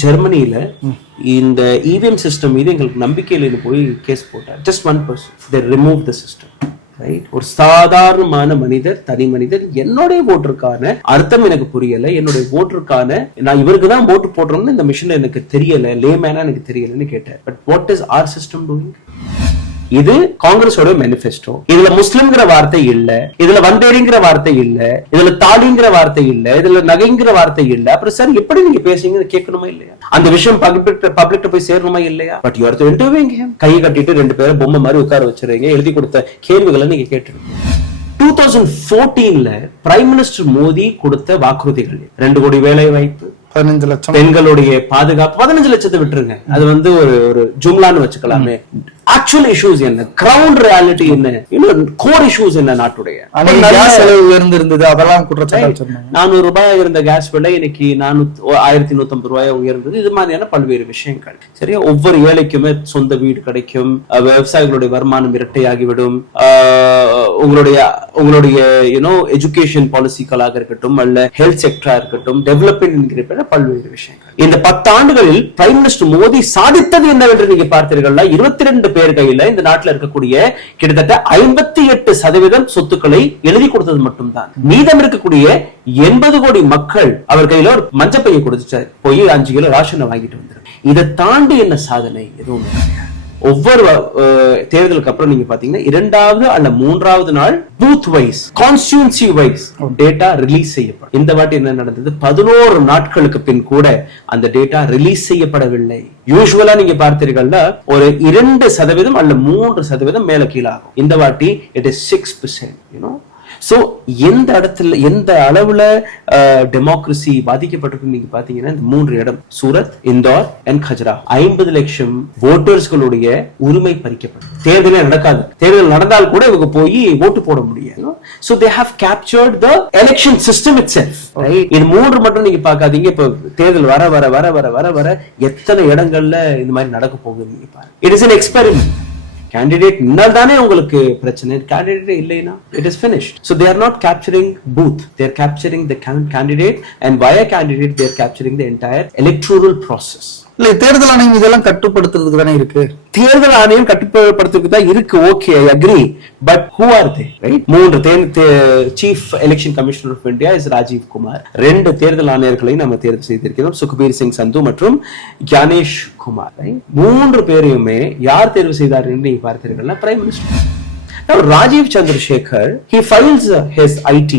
ஜெர்மனியில இந்த EVM system மீது எங்களுக்கு நம்பிக்கை இல்லைன்னு போய் கேஸ் போட்டார். Just 1%. they removed the system. Right? ஒரு சாதாரணமான மனிதர், தனி மனிதர், என்னுடைய ஓட்டுக்கான அர்த்தம் எனக்கு புரியல, என்னுடைய ஓட்டுக்கான நான் இவருக்கு தான் ஓட்டு போடுறோம்னு இந்த மிஷின் எனக்கு தெரியல, லேமேனா எனக்கு தெரியலன்னு கேட்டார். But what is our system doing? இது காங்கிரஸோட மேனிஃபெஸ்டோ. இதுல முஸ்லிம்ங்கிற வார்த்தை இல்ல, இதுல வந்தேரிங்கிற வார்த்தை இல்ல, இதுல தாலிங்கிற வார்த்தை இல்ல, இதுல நகைங்கிற வார்த்தை இல்ல. அப்புறம் சார் எப்படி நீங்க பேசுறீங்க கேட்கணுமா இல்லையா? அந்த விஷயம் பப்ளிக் போய் சேரணுமா இல்லையா? But you R interviewing him. கையை கட்டிட்டு 2 பேரும் பொம்மை மாதிரி உட்கார வச்சிருக்கீங்க, எழுதி கொடுத்த கேள்விகளை நீங்க கேட்டுருக்கீங்க. 2014 பிரைம் மினிஸ்டர் மோடி கொடுத்த வாக்குறுதிகள் 2 கோடி வேலை வாய்ப்பு, 15 லட்சம் பெண்களுடைய பாதுகாப்பு, 15 லட்சத்தை விட்டுருங்க, அது வந்து ஒரு ஜும்லான்னு வச்சுக்கலாமே. ஆக்சுவல் இஷ்யூஸ் என்ன, கிரவுண்ட் ரியாலிட்டி என்ன, இன்னும் கோர் இஷ்யூஸ் என்ன நாட்டுடைய? கேஸ் விலை உயர்ந்து இருந்தது, அதெல்லாம் குற்றச்சாட்டு சொன்னாங்க. 400 ரூபாய் இருந்த கேஸ் விலை இன்னைக்கு 1150 ரூபாய் உயர்ந்தது. இது மாதிரியான பல்வேறு விஷயங்கள். சரியா? ஒவ்வொரு ஏழைக்குமே சொந்த வீடு கிடைக்கும், விவசாயிகளுடைய வருமானம் இரட்டையாகிவிடும், உங்களுடைய எஜுகேஷன் பாலிசிகளாக இருக்கட்டும், அல்ல ஹெல்த் செக்டரா இருக்கட்டும், டெவலப்மெண்ட் என்கிற பல்வேறு விஷயங்கள். இந்த 10 ஆண்டுகளில் பிரைம் மினிஸ்டர் மோடி சாதித்தது என்னவென்று நீங்க பார்த்தீர்கள். 22 பேர் கையில இந்த நாட்டில் இருக்கக்கூடிய கிட்டத்தட்ட 58% சொத்துக்களை எழுதி கொடுத்தது மட்டும்தான். மீதம் இருக்கக்கூடிய 80 கோடி மக்கள் அவர் கையில ஒரு மஞ்சப்பையை கொடுத்துட்டார், போய் 5 கிலோ ராஷனை வாங்கிட்டு வந்துரு. இதை தாண்டி என்ன சாதனை எதுவும் கிடையாது. ஒவ்வொரு தேர்தலுக்கு அப்புறம் நீங்க பாத்தீங்கன்னா 2வது அல்ல 3வது நாள் booth wise, constituency wise data release செய்யப்படும். இந்த வாட்டி என்ன நடந்தது? 11 நாட்களுக்கு பின் கூட அந்த டேட்டா ரிலீஸ் செய்யப்படவில்லை. யூசுவலா நீங்க பார்த்தீர்கள்னா ஒரு 2% அல்ல 3% மேல கீழாகும். இந்த வாட்டி இட் இஸ் 6%. சோ எந்த இடத்துல எந்த அளவுல டெமோக்ரஸி பாதிக்கப்பட்டிருக்கு நீங்க பாத்தீங்கன்னா இந்த 3 இடம், சூரத், இந்தோர் அண்ட் கஜ்ரா, 50 லட்சம் வோட்டர்ஸ்களுடைய உரிமை பறிக்கப்படும். தேர்தலே நடக்காது, தேர்தல் நடந்தால் கூட இவங்க போய் ஓட்டு போட முடியாது. So they have captured the election system itself. Right? இது 3 மட்டும் நீங்க பார்க்காதீங்க. இப்ப தேர்தல் வர வர வர வர வர வர எத்தனை இடங்கள்ல இந்த மாதிரி நடக்க போகுது நீங்க பாருங்க. It is an experiment. Candidate நின்னால் தானே உங்களுக்கு பிரச்சனை, கேண்டிடேட் இல்லைனா it is finished. So they are not capturing booth, they are capturing the candidate, and via candidate they are capturing the entire electoral process. இல்ல, தேர்தல் ஆணையம் இதெல்லாம் கட்டுப்படுத்துறதுக்கு தானே இருக்கு. தேர்தல் ஆணையம் கட்டுப்படுத்துறதுக்கு தான் இருக்கு. Okay, I agree. But who are they? Right? 3 chief election commissioner of India is Rajiv Kumar. 2 தேர்தல் ஆணையர்களை நம்ம தேர்வு செய்திருக்கிறோம், சுக்பீர் சிங் சந்து மற்றும் ஞானேஷ் குமார். 3 பேரையுமே யார் தேர்வு செய்தார் என்று நீங்க பார்த்தீர்கள்னா prime minister. Now Rajiv Chandrasekhar, he files his IT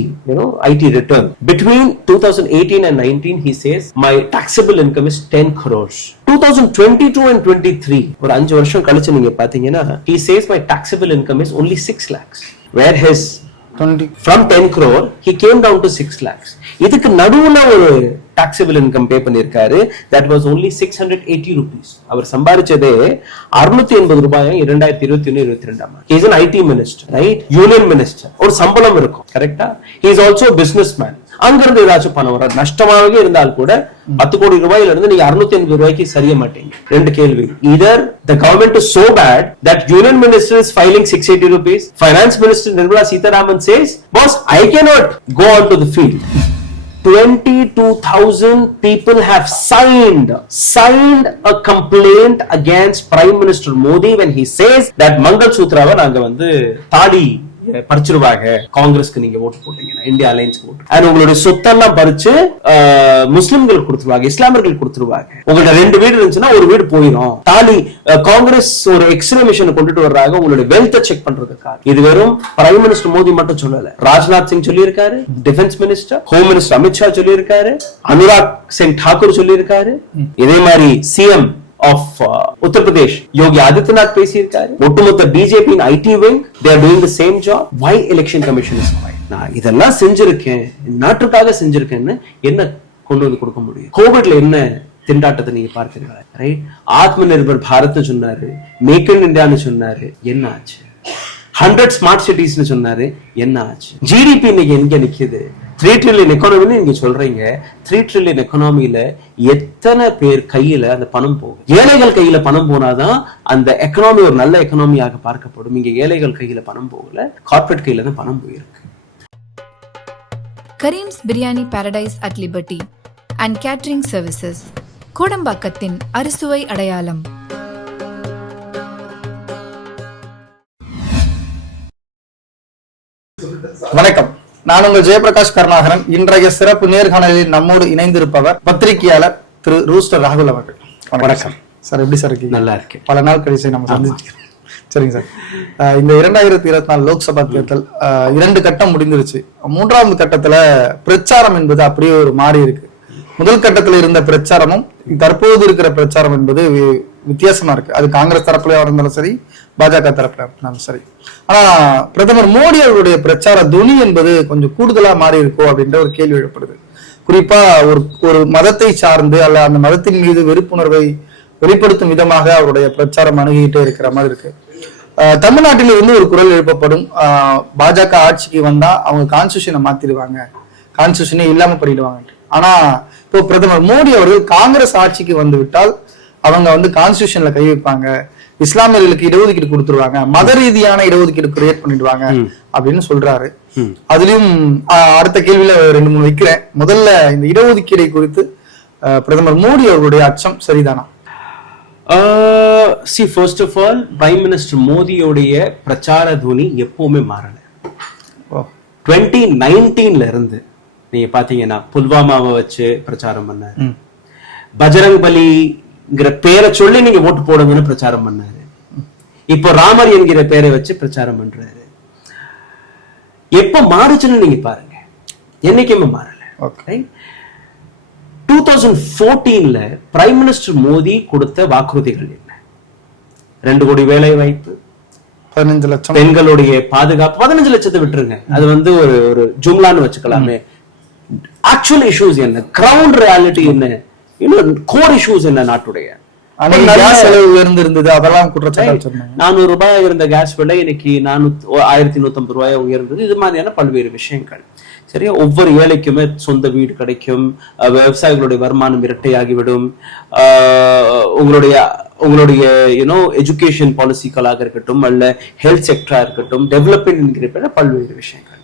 return. Between 2018 and 19, he says my taxable income is 10 crores. 2022 and 23, ஒரு 5 வருஷம் கழிச்சு நீங்க பாத்தீங்கன்னா he says my taxable income is only 6 lakhs. Where his from 10 crore, he came down to 6 lakhs. இதுக்கு நடுவுல ஒரு taxable income pay பண்ணிருக்காரு. That was only 680 rupees. அவர் சம்பாரிச்சதே 680 ரூபாய் 2021-22. He is an IT minister, right? Union minister. ஒரு சம்பளம் இருக்கும், கரெக்டா? He is also a businessman. அங்கிருந்து ஏதாச்சும் பணம் வர நஷ்டமாகவே இருந்தால் கூட 10 கோடி ரூபாயில இருந்து நீங்க 680 ரூபாய்க்கு சரிய மாட்டீங்க. 2 கேள்வி. Either the government is so bad that union minister is filing 680 rupees. Finance minister Nirmala Sitharaman says, boss, I cannot go on to the field. 22,000 people have signed a complaint against Prime Minister Modi when he says that Mangal Sutraவை நாங்க வந்து தாடி பறிச்சிருவாங்க, காங்கிரஸ்க்கு நீங்க ஓட்டு போட்டீங்கன்னா, India அலையன்ஸ்க்கு ஓட்டு, and உங்களுடைய சொத்தெல்லாம் பறிச்சு முஸ்லிம்களுக்கு கொடுத்துருவாங்க, இஸ்லாமியர்களுக்கு கொடுத்துருவாங்க. உங்கள்ட்ட 2 வீடு இருந்துச்சுன்னா ஒரு வீடு போயிடும். தாலி காங்கிரஸ் ஒரு எக்ஸ்ரே மிஷன் கொண்டுட்டு வர்றாங்க உங்களுடைய வெல்த்தை செக் பண்றதுக்காக. இது வெறும் பிரைம் மினிஸ்டர் மோடி மட்டும் சொல்லல, ராஜ்நாத் சிங் சொல்லி இருக்காரு, defence minister, home minister Amit Shah சொல்லி இருக்காரு, அனுராக் சிங் டாக்கூர் சொல்லி இருக்காரு, இதே மாதிரி CM of Uttar Pradesh Yogi Adityanath பேசியிருக்காரு. ஒட்டுமொத்த BJP in IT wing, they are doing the same job. Why election commission is quiet? நான் இதெல்லாம் செஞ்சிருக்கேன், நாட்டுக்காக செஞ்சிருக்கேன்னு என்ன கொண்டு வந்து கொடுக்க முடியும்? கோவிட்ல என்ன திண்டாட்டத்தை நீங்க பார்த்தீங்களா? ரைட்? ஆத்ம நிர்பர் பாரத் சொன்னாரு, மேக் இன் இந்தியான்னு சொன்னாரு, என்ன ஆச்சு? 100 ஸ்மார்ட் சிட்டிஸ்னு சொன்னாரு, என்ன ஆச்சு? ஜிடிபி இன்னைக்கு எங்க நிக்குது? 3 trillion எக்கானமி நீங்க சொல்றீங்க. 3 trillion எக்கானமில எத்தனை பேர் கையில அந்த பணம் போகும்? ஏழைகள் கையில பணம் போனாதான் அந்த எக்கானமி ஒரு நல்ல எக்கானமியாக பார்க்கப்படும். இங்க ஏழைகள் கையில பணம் போகல, கார்ப்பரேட் கையில தான் பணம் போயிருக்கு. Kareem's Biryani Paradise at Liberty and Catering Services. கோடம்பாக்கத்தின் அறுசுவை அடையாளம். வணக்கம், நான் உங்கள் ஜெயபிரகாஷ் கருணாகரன். இன்றைய சிறப்பு நேர்காணலில் நம்மோடு இணைந்திருப்பவர் பத்திரிகையாளர் திரு ரூஸ்டர் ராகுல் அவர்கள். வணக்கம் சார், எப்படி சார் இருக்கீங்க? நல்லா இருக்கேன். பல நாள் கழிச்சு நம்ம சந்திச்சிருக்கோம். சரிங்க சார், இந்த 2024 லோக்சபா தேர்தல் 2 கட்டம் முடிந்துருச்சு. 3வது கட்டத்துல பிரச்சாரம் என்பது அப்படியே ஒரு மாறி இருக்கு. முதல் கட்டத்துல இருந்த பிரச்சாரமும் தற்போது இருக்கிற பிரச்சாரம் என்பது வித்தியாசமா இருக்கு. அது காங்கிரஸ் தரப்புல இருந்தாலும் சரி, பாஜக தரப்புல இருந்தாலும் சரி. ஆனா பிரதமர் மோடி அவருடைய பிரச்சார துணி என்பது கொஞ்சம் கூடுதலா மாறி இருக்கோ அப்படின்ற ஒரு கேள்வி எழுப்படுது. குறிப்பா ஒரு மதத்தை சார்ந்து அல்ல அந்த மதத்தின் மீது வெறுப்புணர்வை வெளிப்படுத்தும் விதமாக அவருடைய பிரச்சாரம் அணுகிட்டே இருக்கிற மாதிரி இருக்கு. தமிழ்நாட்டில் இருந்து ஒரு குரல் எழுப்பப்படும், பாஜக ஆட்சிக்கு வந்தா அவங்க கான்ஸ்டியூஷனை மாத்திடுவாங்க, கான்ஸ்டியூஷனே இல்லாம பண்ணிடுவாங்க. ஆனா இப்போ பிரதமர் மோடி அவர்கள் காங்கிரஸ் ஆட்சிக்கு வந்து விட்டால் அவங்க கான்ஸ்டியூஷன்ல கை வைப்பாங்க, இஸ்லாமியர்களுக்கு இடஒதுக்கீடு கொடுத்துருவாங்க, மத ரீதியான இடஒதுக்கீடு கிரியேட் பண்ணிடுவாங்க அப்படின்னு சொல்றாரு. அதுலயும் அடுத்த கேள்வியில 2-3 வைக்கிறேன். முதல்ல இந்த இடஒதுக்கீடை குறித்து பிரதமர் மோடி அவர்களுடைய அச்சம் சரிதானா? See, first of all, Prime Minister மோடியோடைய பிரச்சார துணி எப்பவுமே மாறல. 2019ல இருந்து நீங்க பாத்தீங்கன்னா புல்வாமாவை வச்சு பிரச்சாரம் பண்ணாரு, பஜரங் பலிங்கிற பேரை சொல்லி நீங்க ஓட்டு போடுங்கன்னு பிரச்சாரம் பண்ணாரு, இப்போ ராமர் என்கிற பேரை வச்சு பிரச்சாரம் பண்றாரு. எப்ப மாறுச்சுன்னு நீங்க பாருங்க, என்னைக்குமே மாறல. ஓகே, 2014ல பிரைம் மினிஸ்டர் மோடி கொடுத்த வாக்குறுதிகள் என்ன? 2 கோடி வேலை வாய்ப்பு, 15 லட்சம் பெண்களுடைய பாதுகாப்பு. 15 லட்சத்தை விட்டுருங்க, அது ஒரு ஜும்லான்னு வச்சுக்கலாமே. ஆக்சுவல் இஷ்யூஸ் என்ன, கிரவுண்ட் ரியாலிட்டி என்ன, இன்னும் கோர் இஷ்யூஸ் என்ன நாட்டுடைய? செலவு உயர்ந்து இருந்தது, அதெல்லாம் குற்றச்சாட்டு. 400 ரூபாய் இருந்த கேஸ் விலை இன்னைக்கு 1150 ரூபாய் உயர்ந்தது. இது மாதிரியான பல்வேறு விஷயங்கள். சரியா, ஒவ்வொரு ஏழைக்குமே சொந்த வீடு கிடைக்கும், விவசாயிகளுடைய வருமானம் இரட்டையாகிவிடும், உங்களுடைய எஜுகேஷன் பாலிசிக்களாக இருக்கட்டும் அல்ல ஹெல்த் செக்டரா இருக்கட்டும், டெவலப்மெண்ட் என்கிற பல்வேறு விஷயங்கள்.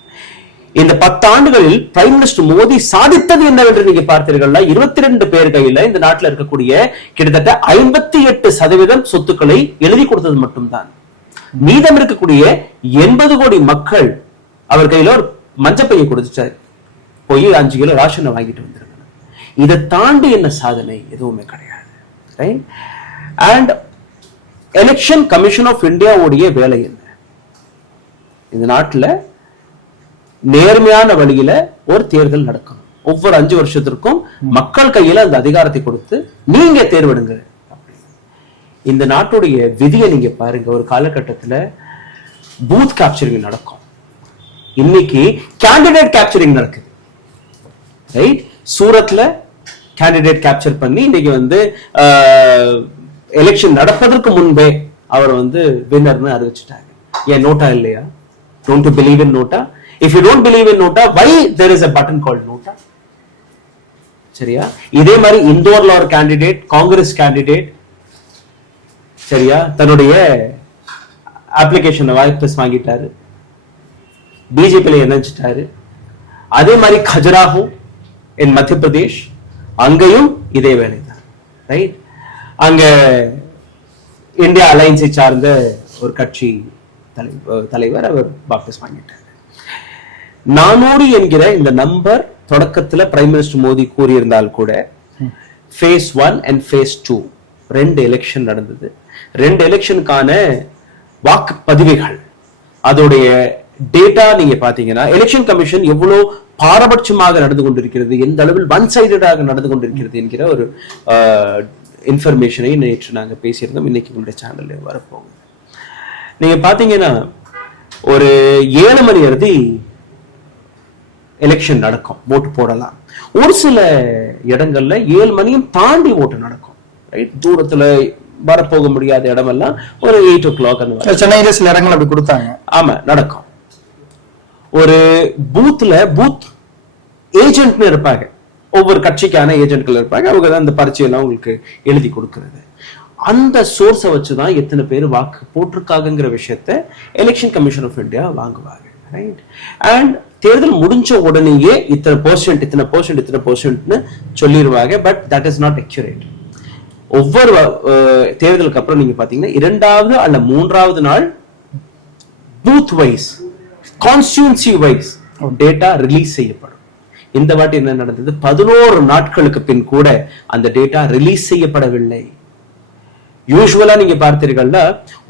இந்த 10 ஆண்டுகளில் பிரைம் மினிஸ்டர் மோடி சாதித்தது என்னவென்று நீங்க பார்த்தீர்கள்னா, 22 பேர் கையில இந்த நாட்டில் இருக்கக்கூடிய கிட்டத்தட்ட 58% சொத்துக்களை எழுதி கொடுத்தது மட்டும்தான். மீதம் இருக்கக்கூடிய 80 கோடி மக்கள் அவர் கையில ஒரு மஞ்சப்பையை கொடுத்துட்டாரு, போய் 5 கிலோ ராஷனை வாங்கிட்டு வந்துருங்க. இதை தாண்டி என்ன சாதனை எதுவுமே கிடையாது. அண்ட் எலெக்ஷன் கமிஷன் ஆஃப் இந்தியாவுடைய வேலை என்ன? இந்த நாட்டுல நேர்மையான வழியில ஒரு தேர்தல் நடக்கணும். ஒவ்வொரு 5 வருஷத்திற்கும் மக்கள் கையில அந்த அதிகாரத்தை கொடுத்து நீங்க தேர்வெடுங்க. இந்த நாட்டுடைய விதியை நீங்க பாருங்க. ஒரு காலகட்டத்துல பூத் கேப்சரிங் நடக்கும், இன்னைக்கு கேண்டிடேட் கேப்சரிங் நடக்குது. ரைட், சூரத்ல கேண்டிடேட் கேப்சர் பண்ணி இன்னைக்கு எலெக்ஷன் நடப்பதற்கு முன்பே அவர் வின்னர்னு அறிவிச்சிட்டாங்க. ஏன் நோட்டா இல்லையா? Don't you believe in nota? If you don't believe in nota, why there is a button called nota? சரியா, இதே மாதிரி இந்தோர்ல ஒரு கேண்டிடேட், காங்கிரஸ் கேண்டிடேட், சரியா, தன்னுடைய அப்ளிகேஷனை வாய்ஸ் வாங்கிட்டாரு, பிஜேபியில இணைஞ்சிட்டாரு. அதே மாதிரி கஜராஹோ இன் மத்திய பிரதேஷ், அங்கேயும் இதே வேலை தான். ரைட், அங்க இந்தியா அலையன்ஸை சார்ந்த ஒரு கட்சி தலைவர் அவர் வாபஸ் வாங்கிட்டார். 400 என்கிற இந்த நம்பர் தொடக்கத்துல பிரைம் மினிஸ்டர் மோடி கூறியிருந்தால் கூட phase 1 and phase 2 2 எலெக்ஷன் நடந்தது. 2 எலெக்ஷனுக்கான வாக்குப்பதிவுகள், அதோடைய டேட்டா நீங்க பாத்தீங்கன்னா எலெக்ஷன் கமிஷன் எவ்வளவு பாரபட்சமாக நடந்து கொண்டிருக்கிறது, எந்த அளவில் ஒன் சைடடாக நடந்து கொண்டிருக்கிறது என்கிற ஒரு இன்ஃபர்மேஷனை நேற்று நாங்க பேசியிருந்தோம். இன்னைக்கு உங்களுடைய சேனல்ல வரப்போகுது. நீங்க பாத்தீங்கன்னா ஒரு 7 மணி அறுதி எலெக்ஷன் நடக்கும், ஓட்டு போடலாம். ஒரு சில இடங்கள்ல 7 மணியும் தாண்டி ஓட்டு நடக்கும். ரைட், தூரத்துல வரப்போக முடியாத இடமெல்லாம் ஒரு 8 o'clock அந்த சென்னையில சில இடங்கள் அப்படி கொடுத்தாங்க. ஆமா, நடக்கும். ஒரு பூத் ஏஜென்ட்னு இருப்பாங்க, ஒவ்வொரு கட்சிக்கான ஏஜென்ட்கள் இருப்பாங்க, அவங்க தான் அந்த பரீட்சையெல்லாம் உங்களுக்கு எழுதி கொடுக்கறது. அந்த சோர்ஸை வச்சுதான் எத்தனை பேர் வாக்கு போட்டிருக்காங்கிற விஷயத்த எலெக்ஷன் கமிஷன் ஆஃப் இந்தியா வாங்குவாங்க. ரைட், அண்ட் தேர்தல் முடிஞ்ச உடனேயே இத்தனை பெர்சென்ட்னு சொல்லிடுவாங்க. But that is not accurate. ஒவ்வொரு தேர்தலுக்கு அப்புறம் நீங்க பாத்தீங்கன்னா 2வது அல்ல 3வது நாள் booth wise constituency wise data release செய்யப்படும். இந்த வாட்டி என்ன நடந்தது, 11 நாட்களுக்கு பின் கூட அந்த டேட்டா ரிலீஸ் செய்யப்படவில்லை. யூசுவலா நீங்க பார்த்தீர்கள்னா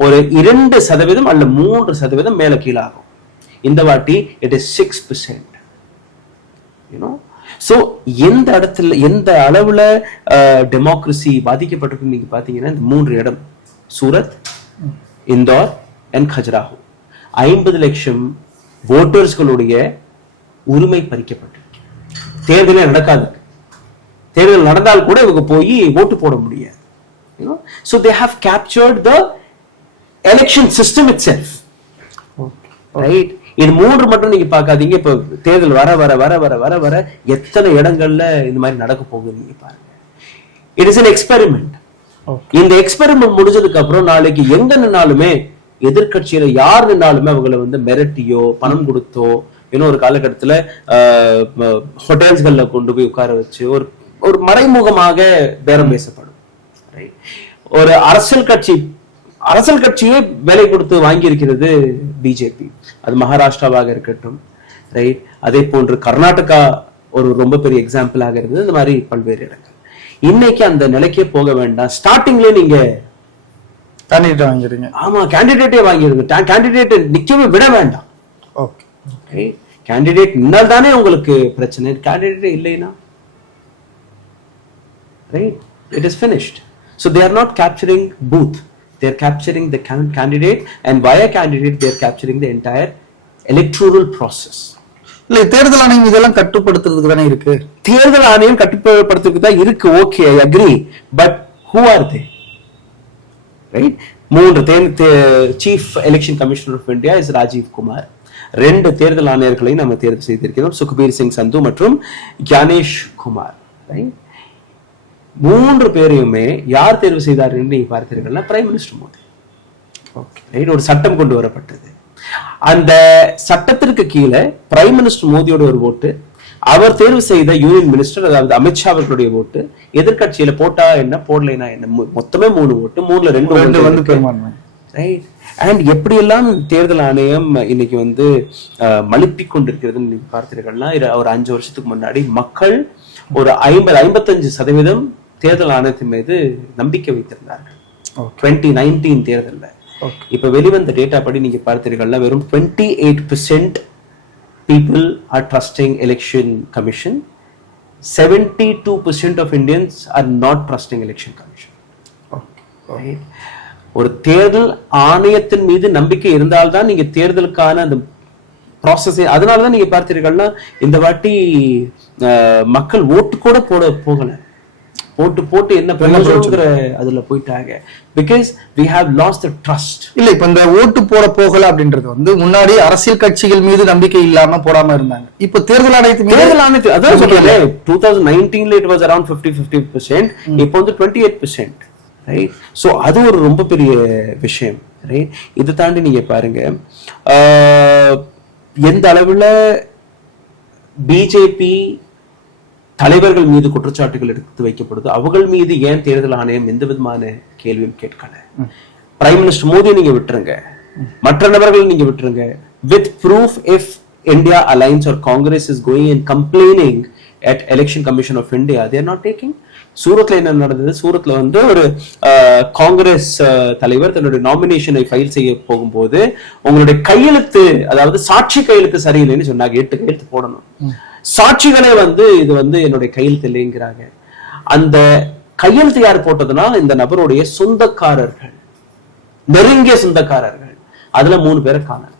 ஒரு 2% அல்ல 3% மேல கீழாகும். இந்த வாட்டி இட் இஸ் 6%. சோ எந்த இடத்துல எந்த அளவுல டெமோக்ரஸி பாதிக்கப்பட்டிருக்கு நீங்க பாத்தீங்கன்னா இந்த 3 இடம், சூரத், இந்தோர் அண்ட் கஜராஹோ, 50 லட்சம் ஓட்டர்ஸ்களுடைய உரிமை பறிக்கப்பட்டு தேர்தலே நடக்காது. தேர்தல் நடந்தால் கூட இவங்க போய் ஓட்டு போட முடியாது. So they have captured the election system itself. Right? இது 3 மட்டும் நீங்க பார்க்காதீங்க. இப்ப தேர்தல் வர வர வர வர வர வர எத்தனை இடங்கள்ல இந்த மாதிரி நடக்க போகுது நீங்க பாருங்க. It is an experiment. இந்த எக்ஸ்பெரிமெண்ட் முடிஞ்சதுக்கு அப்புறம் நாளைக்கு எங்க நின்னாலுமே எதிர்கட்சியில யார் நின்னாலுமே அவங்களை வந்து மிரட்டியோ பணம் கொடுத்தோ இன்னொரு காலகட்டத்துல ஹோட்டல்ஸ்கள்ல கொண்டு போய் உட்கார வச்சு ஒரு மறைமுகமாக பேரம் பேசப்படும். ஒரு அரசியல் கட்சியே வேலை கொடுத்து வாங்கி இருக்கிறது பிஜேபி. அது மகாராஷ்டிராவாக இருக்கட்டும், ரைட், அதே போன்று கர்நாடகா ஒரு ரொம்ப பெரிய எக்ஸாம்பிளாக இருந்தது. இந்த மாதிரி பல்வேறு இடங்கள். இன்னைக்கு அந்த நிலைக்கே போக வேண்டாம். ஸ்டார்டிங்ல நீங்க கேண்டிடேட் வாங்கிடுங்க. ஆமா, கேண்டிடேட்டே வாங்கிடுங்க. கேண்டிடேட் நிக்கவே விட வேண்டாம். ஓகே, கேண்டிடேட் நின்னால் தானே உங்களுக்கு பிரச்சனை. கேண்டிடேட் இல்லைனா right, it is finished. So they are not capturing booth, they are capturing the candidate, and via candidate they are capturing the entire electoral process. இல்ல, தேர்தல் ஆணையம் இதெல்லாம் கட்டுப்படுத்துறதுக்கு தானே இருக்கு. தேர்தல் ஆணையம் கட்டுப்படுத்துறதுக்கு தான் இருக்கு. Okay, I agree. But who are they? Right? 3 chief election commissioner of India is Rajiv Kumar. 2 தேர்தல் ஆணையர்களை நம்ம தேர்வு செய்திருக்கிறோம், சுக்பீர் சிங் சந்து மற்றும் ஞானேஷ் குமார். ரைட்? 3 பேரையுமே யார் தேர்வு செய்தார் என்று நீங்க பார்த்தீர்கள்னா பிரைம் மினிஸ்டர் மோடி. ஓகே, ஒரு சட்டம் கொண்டு வரப்பட்டது. அந்த சட்டத்திற்கு கீழே பிரைம் மினிஸ்டர் மோடியோட ஒரு ஓட்டு, அவர் தேர்வு செய்த யூனியன் மினிஸ்டர் அதாவது அமித்ஷா அவர்களுடைய ஓட்டு, எதிர்கட்சியில போட்டா என்ன போடலைனா என்ன, மொத்தமே 3 ஓட்டு, 3ல 2 வந்து பெரும்பான்மை. ரைட்? அண்ட் எப்படியெல்லாம் தேர்தல் ஆணையம் இன்னைக்கு வந்து மழுப்பிக் கொண்டிருக்கிறதுன்னு நீங்க பார்த்தீர்கள்னா, ஒரு 5 வருஷத்துக்கு முன்னாடி மக்கள் ஒரு 50-55% தேர்தல் ஆணையத்தின் மீது நம்பிக்கை வைத்திருந்தார்கள் 2019 தேர்தல்ல. இப்ப வெளிவந்த டேட்டா படி நீங்க பார்த்தீர்கள்னா வெறும் 28% people are trusting election commission. 72% of Indians are not trusting election commission. Right? ஒரு தேர்தல் ஆணையத்தின் மீது நம்பிக்கை இருந்தால்தான் நீங்க தேர்தலுக்கான அந்த ப்ராசஸ். அதனாலதான் நீங்க பார்த்தீர்கள்னா இந்த வாட்டி மக்கள் ஓட்டு கூட போகல. போட்டு என்ன பிரயோஜனம்ங்கற அதுல போயிட்டாங்க. Because we have lost the trust. இல்ல, இப்ப இந்த ஓட்டு போகல அப்படின்றது வந்து முன்னாடி அரசியல் கட்சிகள் மீது நம்பிக்கை இல்லாம போடாம இருந்தாங்க. இப்ப தேர்தல் ஆணையத்து அதான் சொல்றேன், 2019ல it was around 50%. இப்போ வந்து 28%. ரைட்? சோ அது ஒரு ரொம்ப பெரிய விஷயம். ரைட்? இதை தாண்டி நீங்க பாருங்க எந்த அளவுல பிஜேபி தலைவர்கள் மீது குற்றச்சாட்டுகள் எடுத்து வைக்கப்படுது. அவர்கள் மீது ஏன் தேர்தல் ஆணையம் எந்த விதமான கேள்வியும் கேட்கல. பிரைம் மினிஸ்டர் மோடி நீங்க விட்டுருங்க, மற்ற நபர்கள் நீங்க விட்டுருங்க. With proof if India alliance or Congress is going and complaining at election commission of India, they are not taking. சூரத்ல என்ன நடந்தது, சூரத்ல வந்து ஒரு காங்கிரஸ் தலைவர் தன்னுடைய நாமினேஷனை ஃபைல் செய்ய போகும்போது உங்களுடைய கையெழுத்து, அதாவது சாட்சி கையெழுத்து சரியில்லைன்னு சொன்னாங்க. 8 கையெழுத்து போடணும். சாட்சிகளே வந்து இது வந்து என்னுடைய கையெழுத்து இல்லைங்கிறாங்க. அந்த கையெழுத்து யார் போட்டதுன்னா இந்த நபருடைய சொந்தக்காரர்கள், நெருங்கிய சொந்தக்காரர்கள். அதுல 3 பேரை காணல.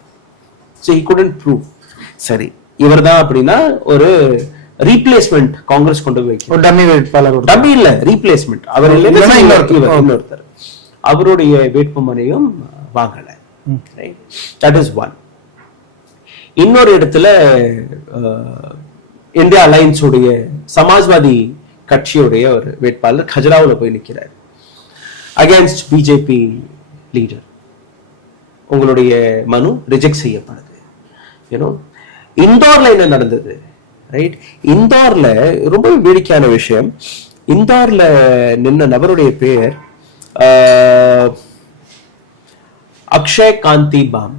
So he couldn't prove. சரி, இவர் தான் அப்படின்னா ஒரு ரீப்ளேஸ்மெண்ட் காங்கிரஸ் கொண்டு போய் வைக்க, டம்மி வேட்பாளர், டம்மி இல்ல ரீப்ளேஸ்மெண்ட், அவர் இன்னொருத்தர் அவருடைய வேட்புமனையும் வாங்கல. That is one. இன்னொரு இடத்துல இந்தியா அலைன்ஸ் உடைய சமாஜ்வாதி கட்சியுடைய ஒரு வேட்பாளர் கஜராவுல போய் நிற்கிறார் அகேன்ஸ்ட் பிஜேபி லீடர். உங்களுடைய மனு ரிஜெக்ட் செய்யப்படுது. யூனோ, இந்தோர்ல என்ன நடந்தது? ரைட்? இந்தோர்ல ரொம்ப வேடிக்கையான விஷயம். இந்தோர்ல நின்ன நபருடைய பேர் அக்ஷய் காந்தி பாம்,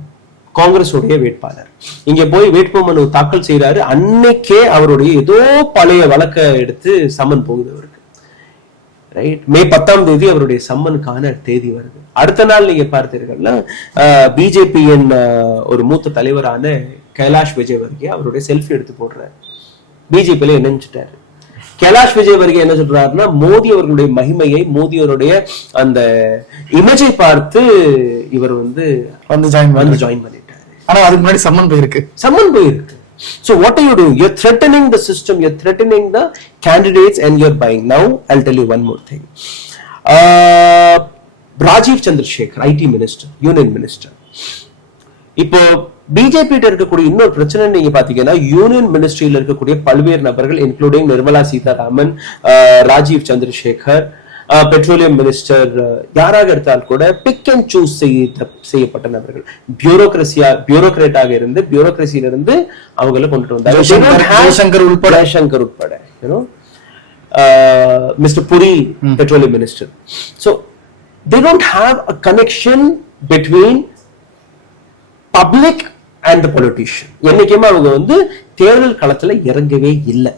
காங்கிரஸ் உடைய வேட்பாளர். இங்க போய் வேட்புமனு தாக்கல் செய்யறாரு. அன்னைக்கே அவருடைய ஏதோ பழைய வழக்க எடுத்து சம்மன் போகுது அவருக்கு. ரைட், மே 10 அவருடைய சம்மனுக்கான தேதி வருது. அடுத்த நாள் நீங்க பார்த்தீர்கள்னா பிஜேபியின் ஒரு மூத்த தலைவரான கைலாஷ் விஜயவர்கியா அவருடைய செல்ஃபி எடுத்து போடுறாரு. பிஜேபியில இணைஞ்சிட்டாரு. கைலாஷ் விஜயவர்கியா என்ன சொல்றாருன்னா, மோடி அவர்களுடைய மகிமையை, மோடி அவருடைய அந்த இமேஜை பார்த்து இவர் வந்து ஜாயின் பண்ணிட்டாரு. ஆனா அதுக்கு முன்னாடி சம்மன் போயிருக்கு. So what are you doing? You're threatening the system, you're threatening the candidates, and you're buying. Now I'll tell you one more thing. Rajiv Chandrasekhar, IT minister, union minister. இப்போ BJP இருக்கக்கூடிய இன்னொரு பிரச்சனை நீங்க பாத்தீங்கன்னா, union மினிஸ்ட்ரியில இருக்கக்கூடிய பல்வேறு நபர்கள் including Nirmala Sitharaman, Rajeev Chandrasekhar, petroleum minister, யாராக எடுத்தால் கூட பிக் அண்ட் சூஸ் செய்யப்பட்ட நபர்கள், பியூரோக்ரேட்டாக இருந்து பியூரோக்ரஸியிலிருந்து அவங்கள கொண்டுட்டு வந்தாங்க. ஜெய்சங்கர் உட்பட mister Puri, petroleum minister. So they don't have a connection between public and the politician. என்னைக்குமே அவங்க வந்து தேர்தல் களத்துல இறங்கவே இல்லை.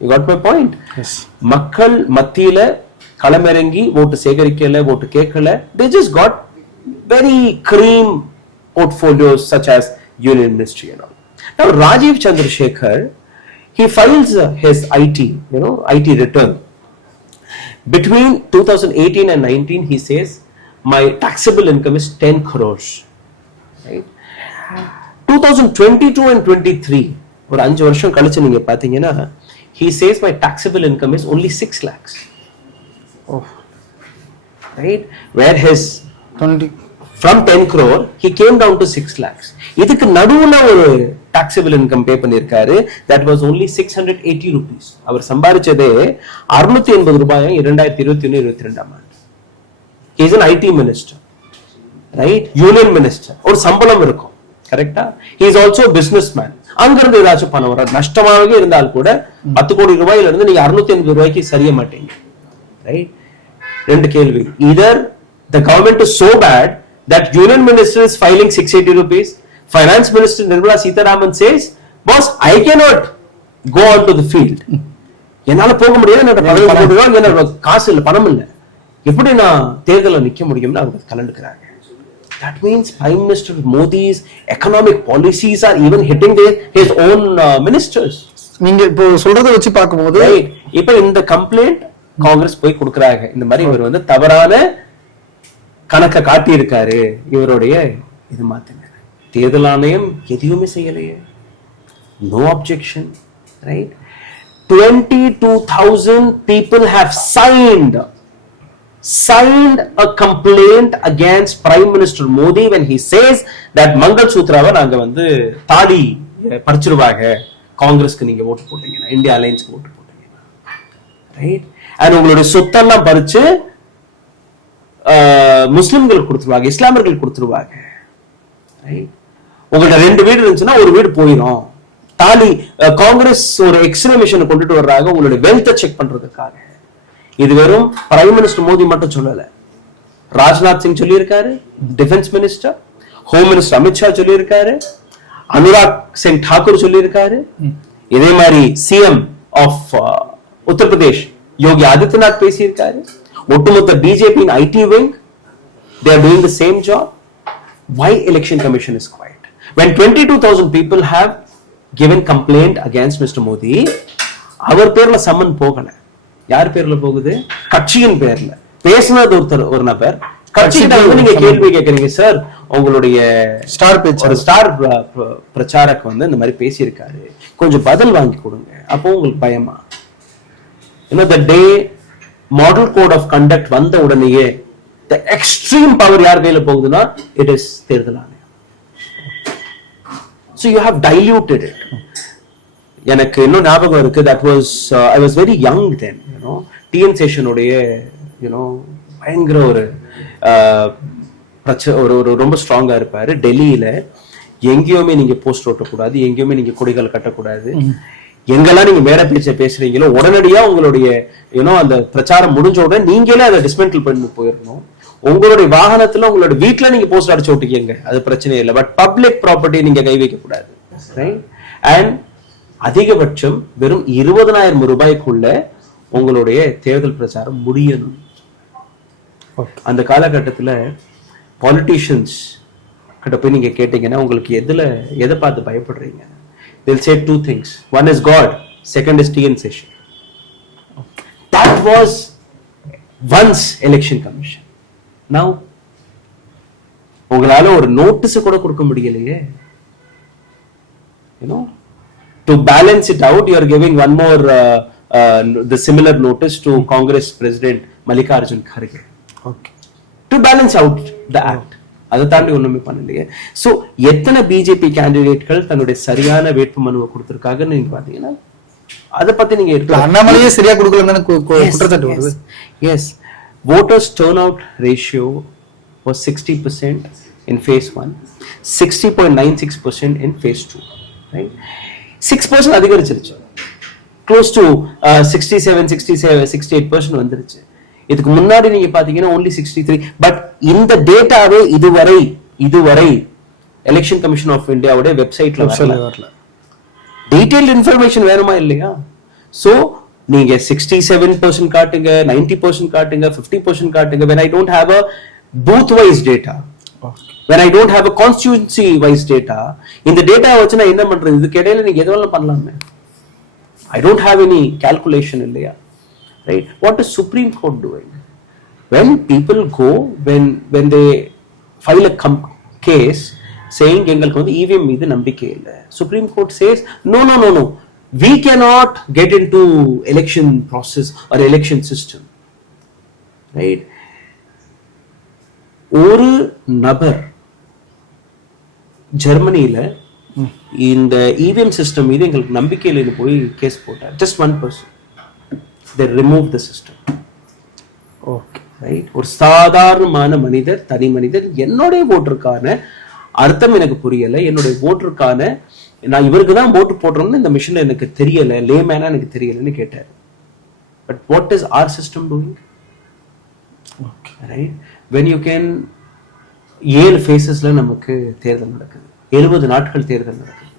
You got my point? Yes. மக்கள் மத்தியில களமிறங்கி ஓட்டு சேகரிக்கல, ஓட்டு கேட்கல. They just got very cream portfolios such as Union Ministry and all. Now Rajiv Chandrasekhar, he files his IT return. Between 2018 and 19, he says my taxable income is 10 crores. Right? 2022 and 23, ஒரு 5 வருஷம் கழிச்சு நீங்க பாத்தீங்கன்னா, he says my taxable income is only 6 lakhs. Oh. Right? Where his 20 from 10 crore he came down to 6 lakhs. இதுக்கு நடுவுல ஒரு taxable income pay பண்ணிருக்காரு. That was only 680 rupees. அவர் சம்பாரிச்சதே 680 ரூபாய் 2021-22 ஆண்டு. He is an IT minister. Right? Union minister. ஒரு சம்பளம் இருக்கும். கரெக்டா? He is also a businessman. அங்கிருந்து ஏதாச்சும் பணம் வர நஷ்டமாகவே இருந்தால் கூட 10 கோடி ரூபாயில இருந்து நீங்க 680 ரூபாய்க்கு சரிய மாட்டீங்க. ரைட்? ரெண்டு கேள்வி. Either the government is so bad that union minister is filing 680 rupees, finance minister Nirmala Sitharaman says, boss, I cannot go on to the field. என்னால போக முடியாது, என்னோட காசு இல்ல, பணம் இல்ல, எப்படி நான் தேர்தலில் நிக்க முடியும்னு அவங்க கலந்துக்கிறாங்க. That means Prime Minister Modi's economic policies are even hitting his own ministers. நீங்க இப்போ சொல்றதை வச்சு பார்க்கும்போது, இப்ப இந்த கம்ப்ளைண்ட் காங்கிரஸ் போய் கொடுக்கறாங்க. இந்த மாதிரி இவர் வந்து தவறான கணக்க காட்டி இருக்காரு, இவருடைய இது மாத்துங்க. தேர்தல் ஆணையம் எதுவுமே செய்யலையே. No objection. Right? 22,000 people have signed a complaint against Prime Minister Modi when he says that Mangal Sutraவை நாங்க வந்து தாடி பறிச்சிருவாங்க காங்கிரஸ்க்கு நீங்க ஓட்டு போட்டீங்கன்னா, இந்தியா அலையன்ஸ்க்கு ஓட்டு போட்டீங்கன்னா. ரைட்? அண்ட் உங்களுடைய சொத்தெல்லாம் பறிச்சு முஸ்லிம்கள் கொடுத்துருவாங்க, இஸ்லாமியர்கள் கொடுத்துருவாங்க. ரைட்? உங்கள்ட்ட 2 வீடு இருந்துச்சுன்னா ஒரு வீடு போயிடும். தாலி காங்கிரஸ் ஒரு எக்ஸ்ட்ரீமிஷன் கொண்டுட்டு வர்றாங்க உங்களுடைய வெல்த்தை செக் பண்றதுக்காக. இது வெறும் பிரைம் மினிஸ்டர் மோடி மட்டும் சொல்லல, ராஜ்நாத் சிங் சொல்லியிருக்காரு, defence minister, home minister Amit Shah சொல்லியிருக்காரு, அனுராக் சிங் டாக்கூர் சொல்லியிருக்காரு, இதே மாதிரி சிஎம் ஆஃப் உத்தரப்பிரதேஷ் யோகி ஆதித்யநாத் பேசியிருக்காரு. ஒட்டுமொத்த பிஜேபியின் IT wing, they are doing the same job. Why election commission is quiet when 22,000 people have given complaint against Mr. Modi? அவர் பேர்ல சம்மன் போகல. யார் பேர்ல போகுது? கட்சியின் பேர்ல. பேசினது ஒரு நபர். கட்சியிட்ட வந்து நீங்க கேள்வி கேட்கறீங்க, சார் உங்களுடைய ஸ்டார் பிரச்சாரக் வந்து இந்த மாதிரி பேசியிருக்காரு, கொஞ்சம் பதில் வாங்கி கொடுங்க. அப்போ உங்களுக்கு பயமா? the day model code of conduct வந்த உடனேயே the extreme power யார் கையில போகுதுன்னா it is தேர்தல் ஆணையம். So you have diluted it. எனக்கு இன்னும் ஞாபகம் இருக்கு, that was I was very young then, TN session உடைய பயங்கர ஒரு ரொம்ப ஸ்ட்ராங்கா இருப்பாரு. டெல்லியில எங்கேயுமே நீங்க போஸ்ட் ஓட்டக்கூடாது, எங்கேயுமே நீங்க கொடிகள் கட்டக்கூடாது. எங்கெல்லாம் நீங்க மேடை பேச்ச பேசுறீங்களோ உடனடியா உங்களுடைய அந்த பிரச்சாரம் முடிஞ்ச உடனே நீங்களே அதை டிஸ்மெண்டில் பண்ணி போயிடணும். உங்களுடைய வாகனத்துல உங்களோட வீட்டுல நீங்க போஸ்டர் அடிச்சு ஓட்டிக்கங்க, அது பிரச்சனை இல்லை. பட் பப்ளிக் ப்ராப்பர்ட்டி நீங்க கை வைக்க கூடாது. அண்ட் அதிகபட்சம் வெறும் 20,000 ரூபாய்க்குள்ள உங்களுடைய தேர்தல் பிரச்சாரம் முடியணும். அந்த காலகட்டத்துல பாலிட்டிஷியன்ஸ் கிட்ட போய் நீங்க கேட்டீங்கன்னா உங்களுக்கு எதை பார்த்து பயப்படுறீங்க? They'll say two things. One is God, second is TN Session. That was once election commission. Now உங்களால ஒரு நோட்டீஸ் கூட கொடுக்க முடியலையே. To balance it out, you are giving one more the similar notice to Congress President Mallikarjun Kharge. Okay. To balance out the act. அதை தாண்டி ஒண்ணுமே பண்ணலையே. So எத்தனை பிஜேபி கேண்டிடேட்கள் தன்னுடைய சரியான வேட்பு மனுவை கொடுத்திருக்காங்கன்னு நீங்க பாத்தீங்கன்னா அதை பத்தி நீங்க அண்ணாமலையே சரியா கொடுக்கலன்னு குற்றச்சாட்டு வருது. Yes, voters turnout ratio was 60% in phase 1, 60.96% in phase 2, right? 6% அதிகரிச்சிருச்சு, close to 68% வந்துருச்சு. இதுக்கு முன்னாடி நீங்க பாத்தீங்கன்னா only 63. பட் இந்த டேட்டாவே இதுவரை எலெக்ஷன் கமிஷன் ஆஃப் இந்தியாவோட வெப்சைட்ல வரல. டீடைல்ட் இன்ஃபர்மேஷன் வேணுமா இல்லையா? சோ நீங்க 67% காட்டுங்க, 90% காட்டுங்க, 50% காட்டுங்க. when I don't have a booth wise data, when I don't have a constituency wise data, இந்த டேட்டா வச்சு நான் என்ன பண்றது? இதுக்கு இடையில நீங்க எதுவும் பண்ணலாமே. I don't have any calculation இல்லையா? Right? What is Supreme Court doing? When people go, when they file a case saying எங்களுக்கு வந்து EVM மீது நம்பிக்கை இல்லை, Supreme Court says no, we cannot get into election process or election system. Right? ஒரு நபர் ஜெர்மனியில இந்த EVM system மீது எங்களுக்கு நம்பிக்கை இல்லைன்னு போய் கேஸ் போட்டார். just one person. They remove the system. Okay, right? ஒரு சாதாரணமான மனிதர், தனி மனிதர், என்னுடைய ஓட்டுக்கான அர்த்தம் எனக்கு புரியல, என்னுடைய ஓட்டுக்கான நான் இவருக்கு தான் ஓட்டு போடுறோம்னு இந்த மிஷின் எனக்கு தெரியல, லேமேனா எனக்கு தெரியலன்னு கேட்டார். But what is our system doing? Okay, right? When you can 7 phases-ல நமக்கு தேர்தல் நடக்குது, 70 நாட்கள் தேர்தல் நடக்குது.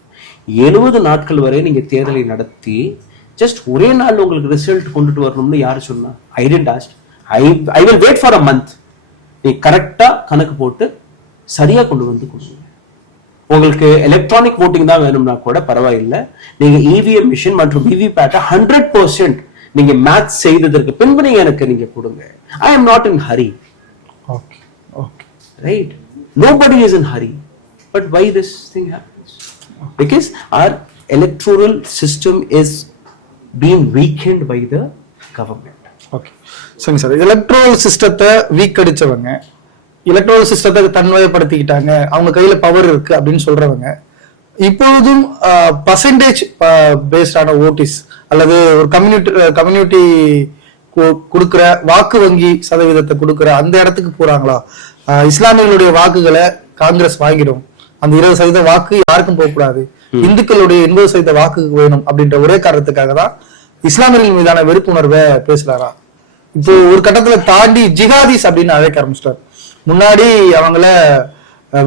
70 நாட்கள் வரை நீங்க தேர்தலை நடத்தி ஜஸ்ட் ஒரே நாள் உங்களுக்கு ரிசல்ட் கொண்டுட்டு வரணும்னு யாரு சொன்னா? I didn't ask. I will wait for a month. நீ கரெக்டா கணக்கு போட்டு சரியா கொண்டு வந்து கொடுங்க. உங்களுக்கு எலக்ட்ரானிக் voting தான் வேணும்னா கூட பரவாயில்லை, நீங்க EVM மிஷின் மற்றும் VVPAT 100% நீங்க மேட்ச் செய்ததற்கு பின்பு நீங்க கொடுங்க. I am not in hurry. Okay. Right? Nobody is in hurry. But why this thing happens? Because our electoral system is being weakened by the government. Okay. சரிங்க sir, electoral சிஸ்டத்தை week அடிச்சவங்க, electoral சிஸ்டத்தை தன்வயப்படுத்திக்கிட்டாங்க, அவங்க கையில power இருக்கு அப்படின்னு சொல்றவங்க இப்பொழுதும் percentage பேஸ்டான Otis அல்லது ஒரு கம்யூனிட்டி கொடுக்கிற வாக்கு வங்கி சதவீதத்தை கொடுக்கிற அந்த இடத்துக்கு போறாங்களா? இஸ்லாமியர்களுடைய வாக்குகளை காங்கிரஸ் வாங்கிடும், அந்த 20% வாக்கு யாருக்கும் போகக்கூடாது, இந்துக்களுடைய 80% வாக்கு வேணும் அப்படின்ற ஒரே காரணத்துக்காக தான் இஸ்லாமியர்கள் மீதான வெறுப்புணர்வை பேசுறாரா? இப்போ ஒரு கட்டத்துல தாண்டி ஜிஹாதிஸ் அப்படின்னு அழைக்க ஆரம்பிச்சிட்டார். முன்னாடி அவங்கள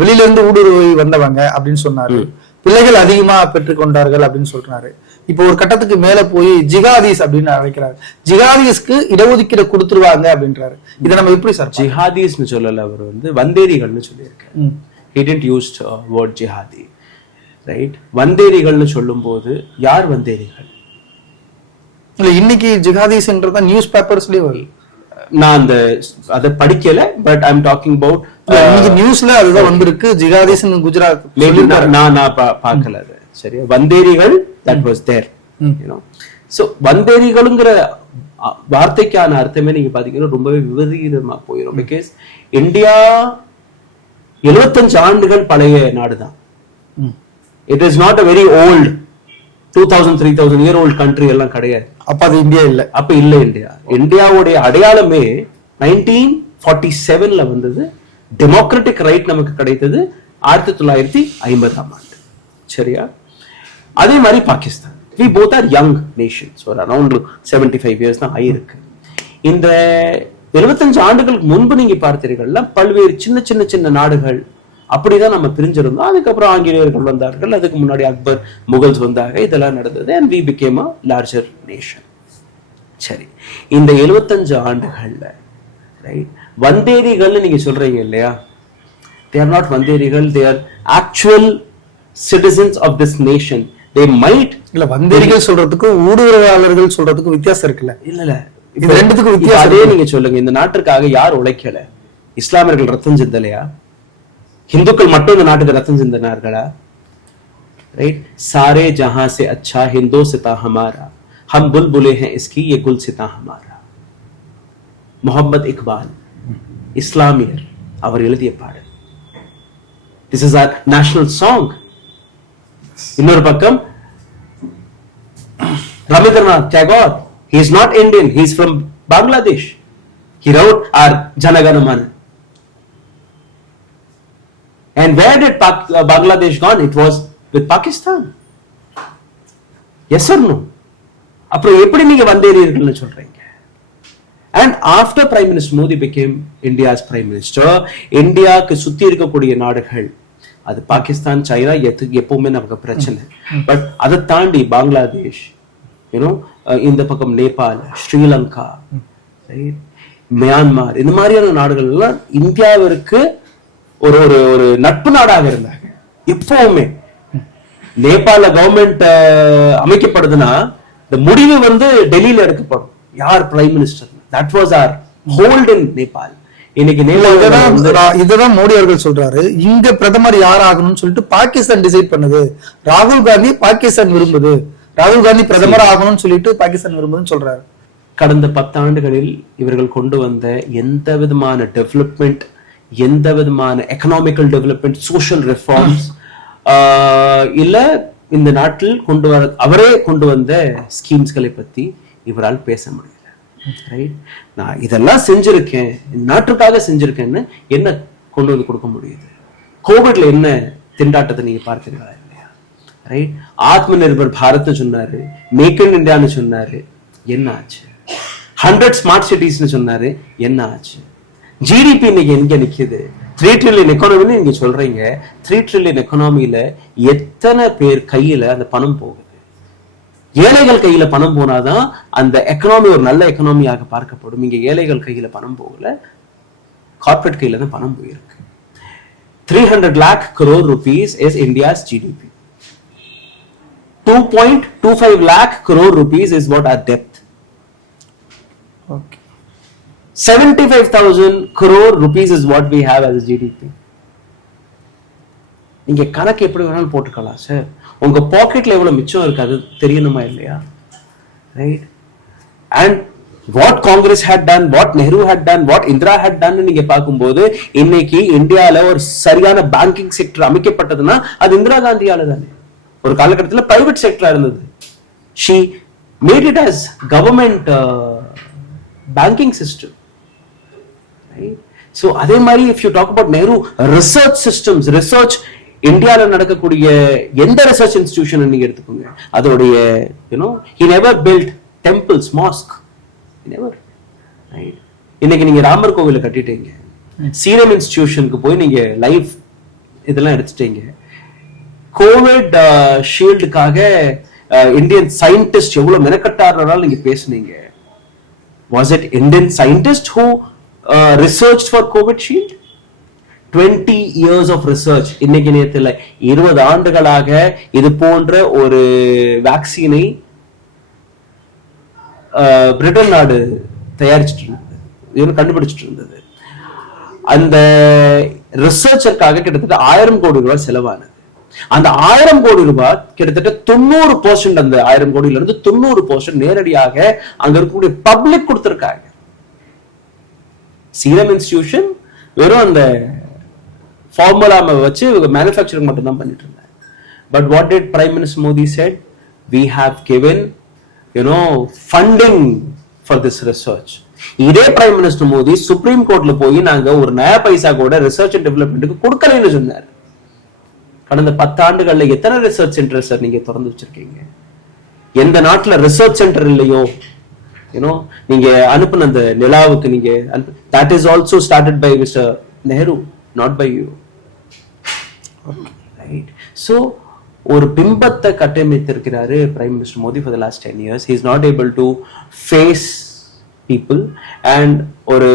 வெளியில இருந்து ஊடுருவி வந்தவங்க அப்படின்னு சொன்னாரு, பிள்ளைகள் அதிகமா பெற்றுக்கொண்டார்கள் அப்படின்னு சொல்றாரு. இப்போ ஒரு கட்டத்துக்கு மேல போய் ஜிஹாதிஸ் அப்படின்னு அழைக்கிறாரு. ஜிஹாதிஸ்க்கு இடஒதுக்கீடு கொடுத்துருவாங்க அப்படின்றாரு. இதை நம்ம எப்படி சார்? ஜிஹாதிஸ்னு சொல்லல, அவர் வந்து வந்தேரிகள்னு சொல்லியிருக்காரு. He didn't use word jihadi. Right? வந்தேரிகள்னு சொல்லும் போது யார் வந்தேரிகள்? இல்ல, இன்னைக்கு ஜிஹாதிஸ்ன்றத நியூஸ் பேப்பர்ஸ்லயே வருது. நான் அத படிக்கல, but I am talking about இன்னைக்கு நியூஸ்ல அதுதான் வந்திருக்கு. ஜிஹாதிஸ்னு குஜராத் நான் பார்க்கல அது. சரியா? வந்தேரிகள் that was there, you know. So வந்தேரிகள்ங்கற வார்த்தைக்கான அர்த்தமே நீங்க பாத்தீங்கன்னா ரொம்பவே விபரீதமா போயிடும். பிகாஸ் இந்தியா 75 ஆண்டுகள் பழைய நாடுதான். It is not a very old 2000-3000 year old country எல்லாம் கிடையாது. அப்ப அது இந்தியா இல்ல. அப்ப இல்ல இந்தியா. இந்தியாவுடைய அடையாளமே 1947ல வந்தது. டெமோக்ராட்டிக் ரைட் நமக்கு கிடைத்தது 1950ஆம் ஆண்டு. சரியா? அதே மாதிரி Pakistan we both are young nations, ஒரு around 75 years தான் ஆயிருக்கு. இந்த 75 ஆண்டுகளுக்கு முன்பு நீங்க பார்த்தீர்கள்ல பல்வேறு சின்ன சின்ன சின்ன நாடுகள் அப்படிதான் நம்ம பிரிஞ்சிருந்தோம். அதுக்கப்புறம் ஆங்கிலேயர்கள் வந்தார்கள், அதுக்கு முன்னாடி அக்பர் முகல்ஸ் வந்தாங்க, இதெல்லாம் நடந்தது. and we became a larger nation. சரி, இந்த 75 ஆண்டுகள்ல ரைட் வந்தேரிகள் நீங்க சொல்றீங்க இல்லையா, they are not வந்தேரிகள், they are actual citizens of this nation. They might இல்ல வந்தேரிகள் சொல்றதுக்கும் ஊடுருவலாளர்கள் சொல்றதுக்கும் வித்தியாசம் இருக்குல்ல. இல்ல இது ரெண்டுத்துக்கும் வித்தியாசம். அதே நீங்க சொல்லுங்க, இந்த நாட்டிற்காக யார் உழைக்கல? இஸ்லாமியர்கள் ரத்தம் சிந்தலையா? இந்துக்கள் மட்டும் இந்த நாட்டுக்கு ரத்தம் சிந்தினார்களா? ரைட், सारे जहां से अच्छा हिंदोस्तां हमारा, हम बुलबुले हैं इसकी ये गुलसिता हमारा. முஹம்மது இக்பால் இஸ்லாமியர், அவர் எழுதிய பாடல். This is our national song. இன்னொரு பக்கம் Rabindranath Tagore, he is not Indian, he is from Bangladesh. He wrote our Janaganamana. And where did Bangladesh gone? It was with Pakistan. Yes or no? அப்புறம் எப்படி நீங்க வந்தேறீர்கள்னு சொல்றீங்க? And after Prime Minister Modi became India's Prime Minister, இந்தியாவுக்கு சுத்தி இருக்கக்கூடிய நாடுகள், அது Pakistan, China எப்பவுமே நமக்கு பிரச்சனை. பட் அதை தாண்டி பங்களாதேஷ், இந்த பக்கம் நேபாள், ஸ்ரீலங்கா, மியான்மர், இந்த மாதிரியான நாடுகள் எல்லாம் இந்தியாவிற்கு ஒரு ஒரு ஒரு நட்பு நாடாக இருந்தாங்க எப்பவுமே. நேபாள கவர்மெண்ட் அமைக்கப்படுதுன்னா இந்த முடிவு டெல்லியில எடுக்கப்படும். யார் prime minister? That was our hold in Nepal. இன்னைக்கு இதுதான் மோடி அவர்கள் சொல்றாரு, இங்க பிரதமர் யார் ஆகணும்னு சொல்லிட்டு பாகிஸ்தான் டிசைட் பண்ணுது. ராகுல் காந்தி பாகிஸ்தான் விரும்புது, ராகுல் காந்தி பிரதமர் ஆகணும்னு சொல்லிட்டு பாகிஸ்தான் விரும்புதுன்னு சொல்றாரு. கடந்த 10 ஆண்டுகளில் இவர்கள் கொண்டு வந்த எந்த விதமான டெவலப்மெண்ட், எந்த விதமான எக்கனாமிக்கல் டெவலப்மெண்ட், சோஷியல் ரிஃபார்ம்ஸ் இல்ல இந்த நாட்டில் அவரே கொண்டு வந்த ஸ்கீம்ஸ்களை பத்தி இவரால் பேச முடியல. ரைட், நான் இதெல்லாம் செஞ்சிருக்கேன், நாட்டுக்காக செஞ்சிருக்கேன்னு என்ன கொண்டு வந்து கொடுக்க முடியுது? கோவிட்ல என்ன திண்டாட்டத்தை நீங்க பார்த்தீங்களா இல்லையா? ரைட், ஆத்ம நிர்பர் பாரத் சொன்னாரு, மேக் இன் இந்தியான்னு சொன்னாரு, என்ன ஆச்சு? 100 ஸ்மார்ட் சிட்டிஸ்னு சொன்னாரு, என்ன ஆச்சு? ஜிடிபி இன்னைக்கு எங்க நிக்குது? 3 trillion எக்கானமின்னு நீங்க சொல்றீங்க. 3 trillion எக்கானமியில எத்தனை பேர் கையில அந்த பணம் போகுது? ஏழைகள் கையில பணம் போனாதான் அந்த எக்கனாமி ஒரு நல்ல எக்கனாமியாக பார்க்கப்படும். இங்க ஏழைகள் கையில பணம் போகல, கார்பரேட் கையில தான் பணம் போயிருக்கு. 300 lakh crore rupees is India's GDP. 2.25 lakh crore rupees is what our debt. Okay. 75,000 crore rupees is what we have as a GDP. நீங்க கணக்கு எப்படி வேணாலும் போட்டுக்கலாம் சார். உங்க பாக்கெட்ல எவ்வளவு மிச்சம் இருக்கு அது தெரியணுமா இல்லையா? Right, and what Congress had done, what Nehru had done, what Indira had done நீங்க பார்க்கும்போது இன்னைக்கு இந்தியால ஒரு சரியான பேங்கிங் செக்டர் அமைக்கப்பட்டதுன்னா அது இந்திரா காந்தியால தானே. ஒரு காலகட்டத்தில் பிரைவேட் செக்டரா இருந்தது. She made it as government banking system. So அதே மாதிரி if you talk about Nehru research systems, research இந்தியாவில் நடக்கக்கூடிய எந்த ரிசர்ச் இன்ஸ்டிடியூஷன் நீங்க எடுத்துக்கோங்க, அதோடைய he never built temples, mosque, he never. Right? இன்னைக்கு நீங்க ராமர் கோவிலை கட்டிட்டீங்க, சீரம் இன்ஸ்டிடியூஷனுக்கு போய் நீங்க லைவ் இதெல்லாம் எடுத்துட்டீங்க. கோவிட் ஷீல்டுக்காக இந்தியன் சயின்டிஸ்ட் எவ்வளவு மெனக்கட்டாரனால நீங்க பேசுனீங்க. Was it Indian scientists who researched for COVID shield? 20 years of research. இன்னைக்கு நேரத்தில் 20 ஆண்டுகளாக இது போன்ற ஒரு வேக்சினை பிரிட்டன் நாடு தயாரிச்சுட்டு இருந்தது, கண்டுபிடிச்சிட்டு இருந்தது. அந்த ரிசர்ச்சருக்காக கிட்டத்தட்ட 1000 கோடி ரூபாய் செலவானது. அந்த 1000 கோடி ரூபாய் கிட்டத்தட்ட 90% அந்த 1000 கோடியில இருந்து 90% நேரடியாக அங்க இருக்கக்கூடிய பப்ளிக் கொடுத்திருக்காங்க. சீரம் இன்ஸ்டிடியூஷன் வெறும் அந்த ஃபார்முலா வச்சு மேனுஃபேக்சரிங் மட்டும் தான் பண்ணிட்டு இருந்தாங்க. But what did prime minister Modi set? We have given funding for this research. இதே பிரைம் மினிஸ்டர் மோடி சுப்ரீம் கோர்ட்ல போய் நாங்க ஒரு நயா பைசா கூட ரிசர்ச் அண்ட் டெவலப்மெண்ட்டுக்கு கொடுக்கலன்னு சொன்னார். கடந்த 10 ஆண்டுகள்ல எத்தனை ரிசர்ச் சென்டர் சார் நீங்க திறந்து வச்சிருக்கீங்க? எந்த நாட்டுல ரிசர்ச் சென்டர் இல்லையோ, நீங்க அனுப்புன அந்த நிலாவுக்கு நீங்க that is also started by Mr. Nehru, not by you. Right? So ஒரு பிம்பத்தை கட்டமைத்திருக்கிறாரு prime minister Modi for the last 10 years. He is not able to face people and ஒரு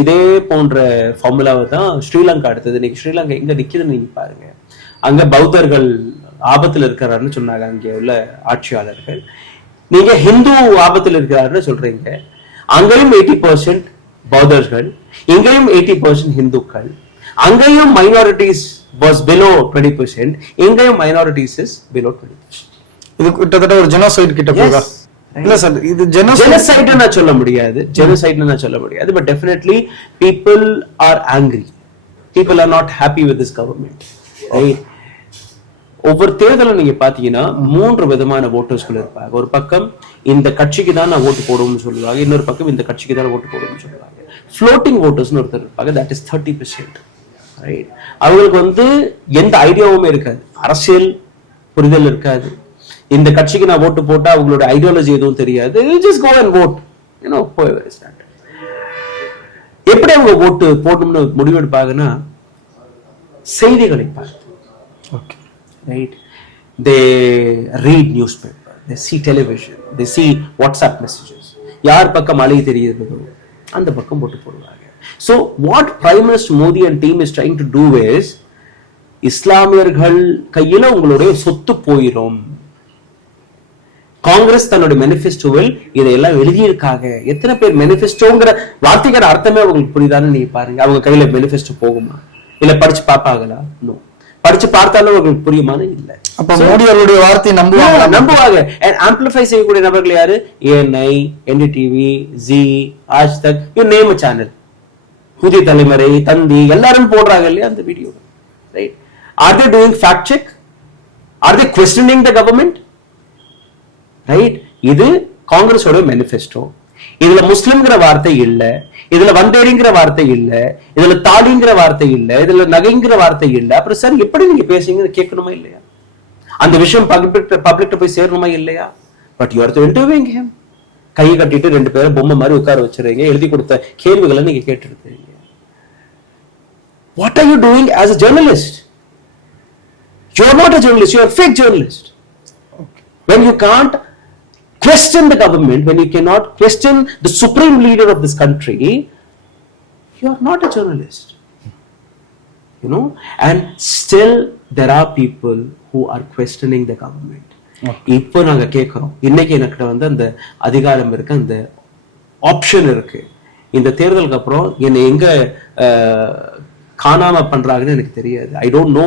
இதே போன்ற ஃபார்முலாவை தான் ஸ்ரீலங்கா அடுத்தது. இன்னைக்கு ஸ்ரீலங்கா எங்க நிக்குதுன்னு நீங்க பாருங்க. அங்க பௌத்தர்கள் ஆபத்துல இருக்கிறாருன்னு சொன்னாங்க அங்கே உள்ள ஆட்சியாளர்கள். நீங்க ஹிந்து ஆபத்தில் இருக்கிறாருன்னு சொல்றீங்க. அங்கேயும் 80% பௌத்தர்கள், இங்கேயும் 80% ஹிந்துக்கள், அங்கேயும் மைனாரிட்டிஸ் was below 20%, இங்கேயும் மைனாரிட்டிஸ் is below 20%. இது கிட்டத்தட்ட ஒரு ஜெனோசைட் கிட்ட போகுதா? இல்ல சார், இது ஜெனோசைட் நான் சொல்ல முடியாது, but definitely people are angry, people are not happy with this government, right? ஒவ்வொரு தேர்தலும் நீங்க பாத்தீங்கன்னா 3 விதமான ஓட்டர்ஸ்கள் இருப்பாங்க. ஒரு பக்கம் இந்த கட்சிக்கு தான் நான் ஓட்டு போடுவோம்னு சொல்லுவாங்க, இன்னொரு பக்கம் இந்த கட்சிக்கு தான் ஓட்டு போடுவோம்னு சொல்லுவாங்க. ஃப்ளோட்டிங் ஓட்டர்ஸ்னு ஒருத்தர் இருப்பாங்க, that is 30%, right? அவங்களுக்கு எந்த ஐடியாவுமே இருக்காது, அரசியல் புரிதல் இருக்காது. இந்த கட்சிக்கு நான் ஓட்டு போட்டா அவங்களோட ஐடியாலஜி எதுவும் தெரியாது, just go and vote, எப்படி அவங்க ஓட்டு போடணும்னு முடிவெடுப்பாங்கன்னா செய்திகளை பார்த்து. Okay, right? They read newspaper, they see television, they see WhatsApp messages. யார் பக்கம் அலை தெரியுது அந்த பக்கம் போட்டு போடுவாங்க. So what Prime Minister Modi and team is trying to do is, இஸ்லாமியர்கள் கையில உங்களுடைய சொத்து போயிடும். காங்கிரஸ் தன்னுடைய மேனிஃபெஸ்டோவில் இதையெல்லாம் எழுதியிருக்காங்க. எத்தனை பேர் மேனிஃபெஸ்டோங்கிற வார்த்தைக்கான அர்த்தமே அவங்களுக்கு புரியுதான்னு நீங்க பாருங்க. அவங்க கையில மேனிஃபெஸ்டோ போகுமா, இல்ல படிச்சு பார்ப்பாங்களா? நோ. படிச்சு பார்த்தாலும் அவங்களுக்கு புரியுமான்னு இல்ல. அப்ப மோடி அவருடைய வார்த்தையை நம்புவாங்க. ஆம்பிளிஃபை செய்யக்கூடிய நபர்கள் யாரு? ஏஎன்ஐ, என்டிடிவி, ஜி, ஆஜ் தக், யூ நேம் a channel, புதிய தலைமுறை, தந்தி, எல்லாரும் போடுறாங்க இல்லையா அந்த video, right? Are they doing fact check? Are they questioning the government? Right? இது காங்கிரஸோட மேனிஃபெஸ்டோ. இதுல முஸ்லிம்ங்கிற வார்த்தை இல்ல, இதுல வந்தேரிங்கிற வார்த்தை இல்ல, இதுல தாலிங்கிற வார்த்தை இல்ல, இதுல நகைங்கிற வார்த்தை இல்ல. அப்புறம் சார் எப்படி நீங்க பேசுறீங்கன்னு கேட்கணுமா இல்லையா? அந்த விஷயம் பப்ளிக் போய் சேரணுமா இல்லையா? But you are interviewing him. கை கட்டிட்டு 2 பேரும் பொம்மை மாதிரி உட்கார வச்சிருக்கீங்க, எழுதி கொடுத்த கேள்விகளை நீங்க கேட்டு இருக்கீங்க. What are you doing as a journalist? You are not a journalist, you are a fake journalist. When you can't question the government, when you cannot question the supreme leader of this country, you are not a journalist. And still there are people who are questioning the government. இப்போ நாங்க கேட்கிறோம், இன்னைக்கு எனக்கு அந்த அதிகாரம் இருக்கு, அந்த option இருக்கு. இந்த தேர்தலுக்கு அப்புறம் என்னை எங்க காணாம பண்றாங்கன்னு எனக்கு தெரியாது. I don't know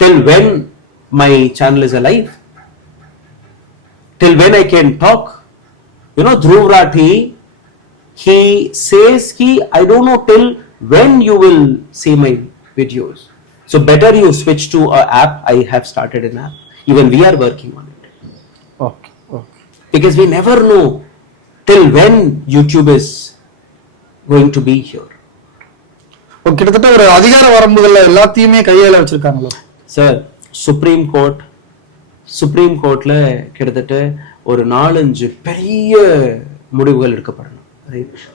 till when my channel is alive, till when I can talk. Dhruv Rathi, he says I don't know till when you will see my videos. So better you switch to an app. I have started an app. Even we are working on it. Okay. Because we never know till when YouTube is going to be here. கிட்டத்தட்ட ஒரு அதிகார வரம்புகள்ல எல்லாத்தையுமே கையில வச்சிருக்காங்களோ sir? Supreme கோர்ட்ல கிட்டத்தட்ட ஒரு 4-5 பெரிய முடிவுகள் எடுக்கப்படணும்.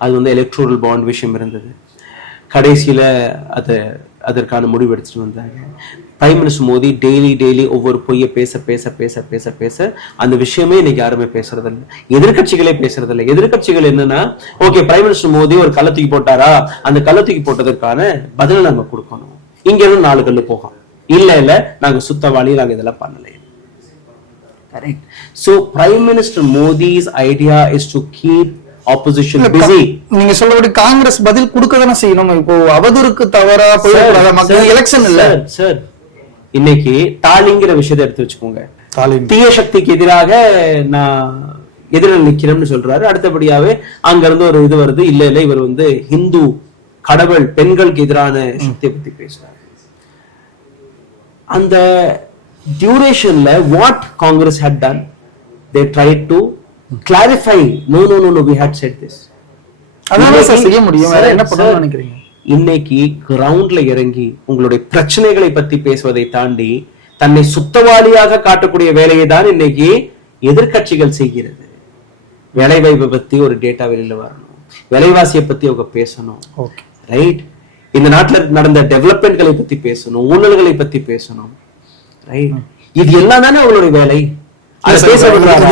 அது எலக்ட்ரல் பாண்ட் விஷயம் இருந்தது. கடைசியில அதற்கான முடிவு எடுத்துட்டு வந்தாங்க. பிரைம் மினிஸ்டர் மோடி டெய்லி ஒவ்வொரு பொய்ய பேச அந்த விஷயமே இன்னைக்கு யாருமே பேசுறது இல்லை. எதிர்கட்சிகளே பேசுறது இல்லை. எதிர்கட்சிகள் என்னன்னா, ஓகே பிரைம் மினிஸ்டர் மோடி ஒரு கள்ள தூக்கி போட்டாரா, அந்த கள்ள தூக்கி போட்டதற்கான பதில நம்ம கொடுக்கணும். இங்க இருந்து 4 கல்லு போகும். இல்ல நாங்க சுத்தவாளி, நாங்க இதெல்லாம் பண்ணல. Correct. So Prime Minister Modi's idea is to keep opposition busy. நீங்க சொல்றபடி காங்கிரஸ் பதில் கொடுக்கதானே செய்யணும். இப்போ அவதூறுக்கு தவறா போயிடாத மக்கள் எலெக்ஷன் இல்ல சார். இன்னைக்கு தாலிங்கிற விஷயத்தை எடுத்து வச்சுக்கோங்க. தீய சக்திக்கு எதிராக நான் எதிரில் நிக்கிறேன்னு சொல்றாரு. அடுத்தபடியாவே அங்க இருந்து ஒரு இது வருது, இல்ல இவர் ஹிந்து கடவுள் பெண்களுக்கு எதிரான சக்தியை பத்தி பேசுறாரு. அந்த டியூரேஷன்ல what Congress had done, they tried to clarify, no we had said this. அதான் சார் செய்ய முடியும். வேற என்ன பண்ணணும்னு நினைக்கிறீங்க? இன்னைக்கு கிரவுண்ட்ல இறங்கி உங்களுடைய பிரச்சனைகளை பத்தி பேசுவதை தாண்டி தன்னை சுத்தவாளியாக காட்டக்கூடிய வேலையை தான் இன்னைக்கு எதிர்க்கட்சிகள் செய்கிறது. வேலைவாய்ப்பை பத்தி ஒரு டேட்டா வெளியில வரணும், விலைவாசியை பத்தி அவங்க பேசணும், ரைட்? இந்த நாட்டுல நடந்த டெவலப்மெண்ட்களை பத்தி பேசணும், ஊழல்களை பத்தி பேசணும், ரைட்? இது எல்லாம் தானே அவங்களுடைய வேலை.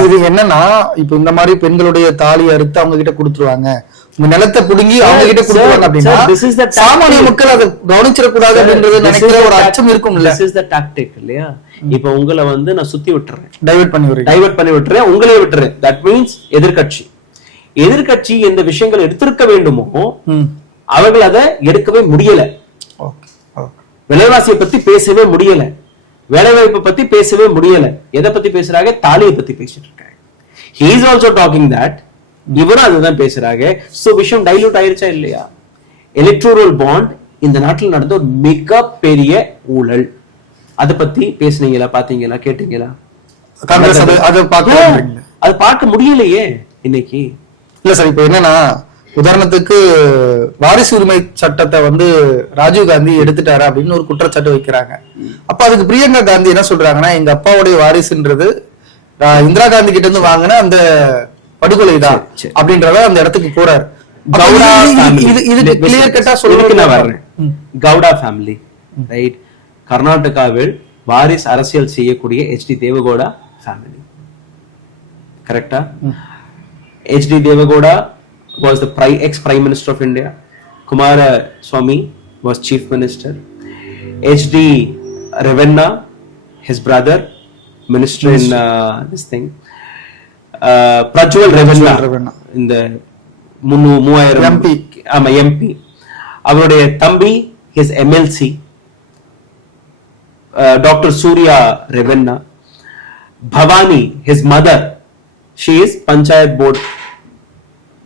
இது என்னன்னா இப்ப இந்த மாதிரி பெண்களுடைய தாலி அறுத்து அவங்க கிட்ட கொடுத்துருவாங்க, உங்க நிலத்தை புடுங்கி அவங்க கிட்ட கொடுத்துருவாங்க அப்படின்னா சாமானிய மக்கள் அதை கவனிச்சிடக்கூடாது அப்படின்றது நினைக்கிற ஒரு அச்சம் இருக்கும். This is the tactic இல்லையா? இப்ப உங்களை வந்து நான் சுத்தி விட்டுறேன், டைவர்ட் பண்ணி விட்டுறேன், உங்களே விட்டுறேன். தட் மீன்ஸ் எதிர்கட்சி எந்த விஷயங்கள் எடுத்திருக்க வேண்டுமோ அவர்கள் அதை எடுக்கவே முடியல. விலைவாசியை பத்தி பேசவே முடியல, வேலைவாய்ப்பை பத்தி பேசவே முடியல. எதை பத்தி பேசுறாங்க? தாலியை பத்தி பேசிட்டு இருக்காங்க. He is also talking that, இவரும் அதுதான் பேசுறாங்க. சோ விஷயம் டைலூட் ஆயிருச்சா இல்லையா? எலக்ட்ரோரல் பாண்ட் இந்த நாட்டில் நடந்த ஒரு மிக பெரிய ஊழல். அதை பத்தி பேசுனீங்களா, பாத்தீங்களா, கேட்டீங்களா? காங்கிரஸ் அது பார்க்க முடியலையே இன்னைக்கு. இல்ல சார், இப்ப என்னன்னா உதாரணத்துக்கு வாரிசு உரிமை சட்டத்தை வந்து ராஜீவ் காந்தி எடுத்துட்டாரு அப்படின்னு ஒரு குற்றச்சாட்டு வைக்கிறாங்க. அப்ப அதுக்கு பிரியங்கா காந்தி என்ன சொல்றாங்கன்னா, எங்க அப்பாவுடைய வாரிசுன்றது இந்திரா காந்தி கிட்ட இருந்து வாங்கின அந்த படுகொலை தான் அப்படின்றத அந்த இடத்துக்கு போறாரு. Gowda family, right? கர்நாடகாவில் வாரிஸ் அரசியல் செய்யக்கூடிய HD தேவகவுடா ஃபேமிலி, கரெக்டா? HD Deve Gowda was the ex-Prime Minister of India. Kumaraswamy was Chief Minister. HD Ravenna, his brother, Minister in this thing. Prajwal Ravenna in the 3000 MP. MP. அவருடைய தம்பி his MLC, Dr. Surya Ravenna. Bhavani, his mother, she is Panchayat Board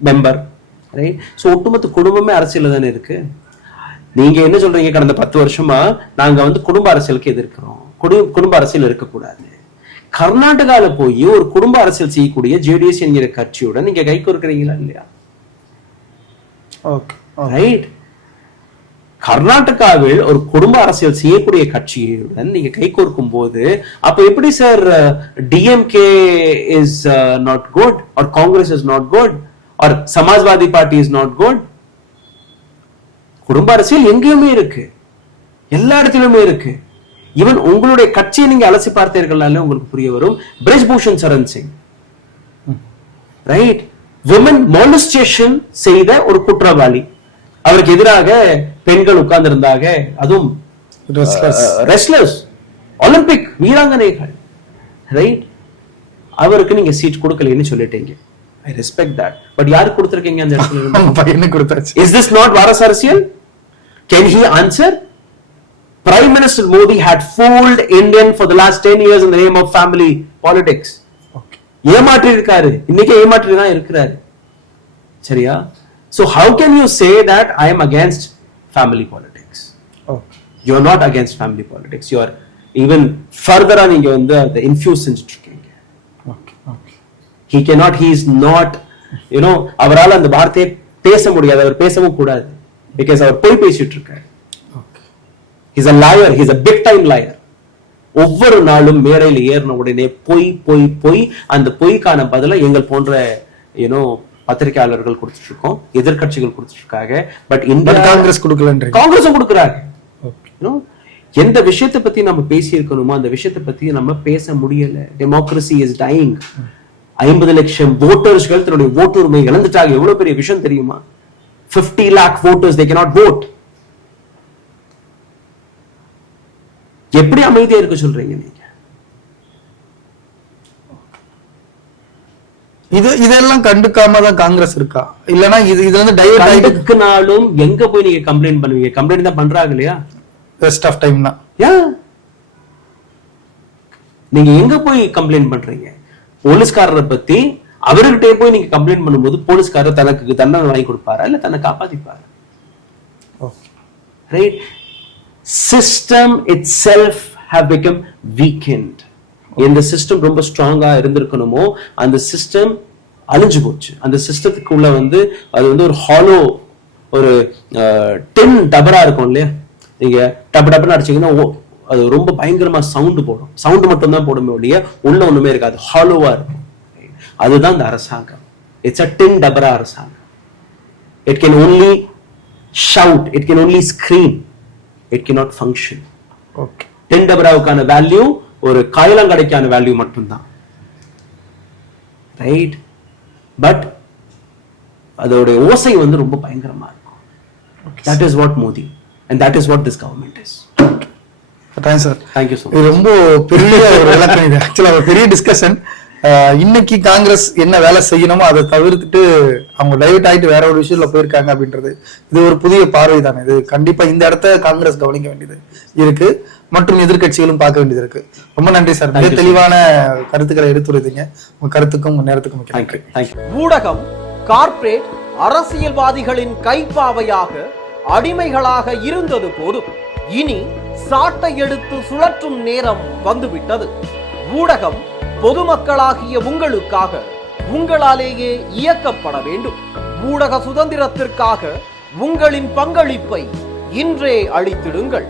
member, right? So ஒட்டுமொத்த குடும்பமே அரசியல் தானே இருக்கு. நீங்க என்ன சொல்றீங்க? கடந்த 10 வருஷமா நாங்க வந்து குடும்ப அரசியலுக்கு எதிர்க்கிறோம், குடும்ப அரசியல் இருக்கக்கூடாது. கர்நாடகால போய் ஒரு குடும்ப அரசியல் செய்யக்கூடிய JDS என்கிற கட்சியுடன் நீங்க கை கோர்க்கிறீங்களா இல்லையா? ரைட்? கர்நாடகாவில் ஒரு குடும்ப அரசியல் செய்யக்கூடிய கட்சியுடன் நீங்க கை கோர்க்கும் போது அப்ப எப்படி sir DMK is not good or Congress is not good or Samajwadi party is not good? குடும்ப அரசியல் எங்கேயுமே இருக்கு, எல்லா இடத்திலுமே இருக்கு. ஈவன் உங்களுடைய கட்சியை நீங்க அலசி பார்த்தீர்கள்னாலே உங்களுக்கு புரிய வரும். பிரிஜ்பூஷன் சரண் சிங், ரைட்? விமன் மாலஸ்டேஷன் செய்த ஒரு குற்றவாளி, அவருக்கு எதிராக பெண்கள் உட்கார்ந்து இருந்தாங்க, அதுவும் ரெஸ்லர்ஸ், ஒலிம்பிக் வீராங்கனைகள், ரைட்? அவருக்கு நீங்க சீட் கொடுக்கலன்னு சொல்லிட்டீங்க. I respect that. But யாருக்கு கொடுத்திருக்கீங்க அந்த இடத்துல? பையனுக்கு கொடுத்தாச்சு. Is this not வாரஸ் அரசியல்? Can he answer? Prime Minister Modi had fooled Indian for the last 10 years in the name of family politics. ஏமாற்றி இருக்காரு, இன்னைக்கு ஏமாற்றி தான் இருக்கிறாரு. சரியா? So how can you say that I am against family politics? You are not against family politics. You are even further நீங்க வந்து the infuse செஞ்சிட்டு இருக்கீங்க. He cannot, he is not, you know, அவரால் அந்த வார்த்தையை பேச முடியாது, அவர் பேசவும் கூடாது, because அவர் போய் பேசிட்டு இருக்காரு. He is a liar, he is a big time liar. ஒவ்வொரு நாளும் மேடையில் ஏறின உடனே பொய் அந்த பொய்க்கான பதில எங்கள் போன்ற யூனோ பத்திரிகையாளர்கள் கொடுத்துட்டு இருக்கோம், எதிர்கட்சிகள் கொடுத்துட்டு இருக்காங்க. பட் இந்தியா காங்கிரஸ் கொடுக்கலன்ற, காங்கிரஸும் கொடுக்குறாங்க. எந்த விஷயத்தை பத்தி நம்ம பேசி இருக்கணுமோ அந்த விஷயத்தை பத்தி நம்ம பேச முடியல. Democracy is dyeing. 50 லட்சம் voters-கள் தன்னுடைய ஓட்டுரிமை இழந்துட்டாங்க. எவ்வளவு பெரிய விஷயம் தெரியுமா? 50 lakh voters, they cannot vote. எப்படி அமைதியா இருக்க சொல்றீங்க நீங்க? இதெல்லாம் கண்டுக்காம தான் காங்கிரஸ் இருக்கா? இல்லனா இதுல இருந்து டைவர்ட் ஆயிடுக்குனாலும் எங்க போய் நீங்க கம்ப்ளைண்ட் பண்ணுவீங்க? கம்ப்ளைண்ட் தான் பண்றாங்க இல்லையா? ரெஸ்ட் ஆஃப் டைம் தான். நீங்க எங்க போய் கம்ப்ளைண்ட் பண்றீங்க? போலீஸ்காரரை பத்தி அவர்கிட்ட போய் நீங்க கம்ப்ளைண்ட் பண்ணும்போது போலீஸ்காரர் தனக்கு தண்டனை வாங்கி கொடுப்பாரா இல்ல தன்னை காப்பாத்திப்பாரா? Right? System itself have become weakened. எந்த சிஸ்டம் ரொம்ப ஸ்ட்ராங்கா இருந்திருக்கணுமோ அந்த சிஸ்டம் அழிஞ்சு போச்சு. அந்த சிஸ்டத்துக்குள்ள வந்து அது வந்து ஒரு ஹாலோ, ஒரு டின் டபரா இருக்கும் இல்லையா? நீங்க டப்பு டப்புன்னு அடிச்சீங்கன்னா அது ரொம்ப பயங்கரமா சவுண்டு போடும். சவுண்டு மட்டும் தான் போடுமே ஒழிய உள்ள ஒண்ணுமே இருக்காது, ஹாலோவா இருக்கும். அதுதான் இந்த அரசாங்கம். இட்ஸ் அ டின் டபரா அரசாங்கம். It can only shout, it can only scream, it cannot function. Okay. Tin டபராவுக்கான வேல்யூ ஒரு காயலாங்கடைக்கான வேல்யூ மட்டும்தான், ரைட்? பட் அதோட ஓசை வந்து ரொம்ப பயங்கரமா இருக்கும். That is what Modi and that is what this government is. Sir, Thank you so much. இது ரொம்ப பெரிய ஒரு விளக்கம். இது ஆக்சுவலா ஒரு பெரிய டிஸ்கஷன். இன்னைக்கு காங்கிரஸ் என்ன வேலை செய்யணுமோ அதை தவிர்த்துட்டு அவங்க டைவர்ட் ஆயிட்டு வேற ஒரு விஷயத்துல போயிருக்காங்க அப்படின்றது இது ஒரு புதிய பார்வை தானே. இது கண்டிப்பா இந்த இடத்த காங்கிரஸ் கவனிக்க வேண்டியது இருக்கு மற்றும் எதிர்கட்சிகளும் பார்க்க வேண்டியது இருக்கு. ரொம்ப நன்றி சார், மிக தெளிவான கருத்துக்களை எடுத்துரைத்தீங்க. உங்க கருத்துக்கும் உங்க நேரத்துக்கும் நன்றி. ஊடகம் கார்ப்பரேட் அரசியல்வாதிகளின் கைப்பாவையாக அடிமைகளாக இருந்தது போதும், இனி சாட்டை எடுத்து சுழற்றும் நேரம் வந்துவிட்டது. ஊடகம் பொதுமக்களாகிய உங்களுக்காக உங்களாலேயே இயக்கப்பட வேண்டும். ஊடக சுதந்திரத்திற்காக உங்களின் பங்களிப்பை இன்றே அளித்திடுங்கள்.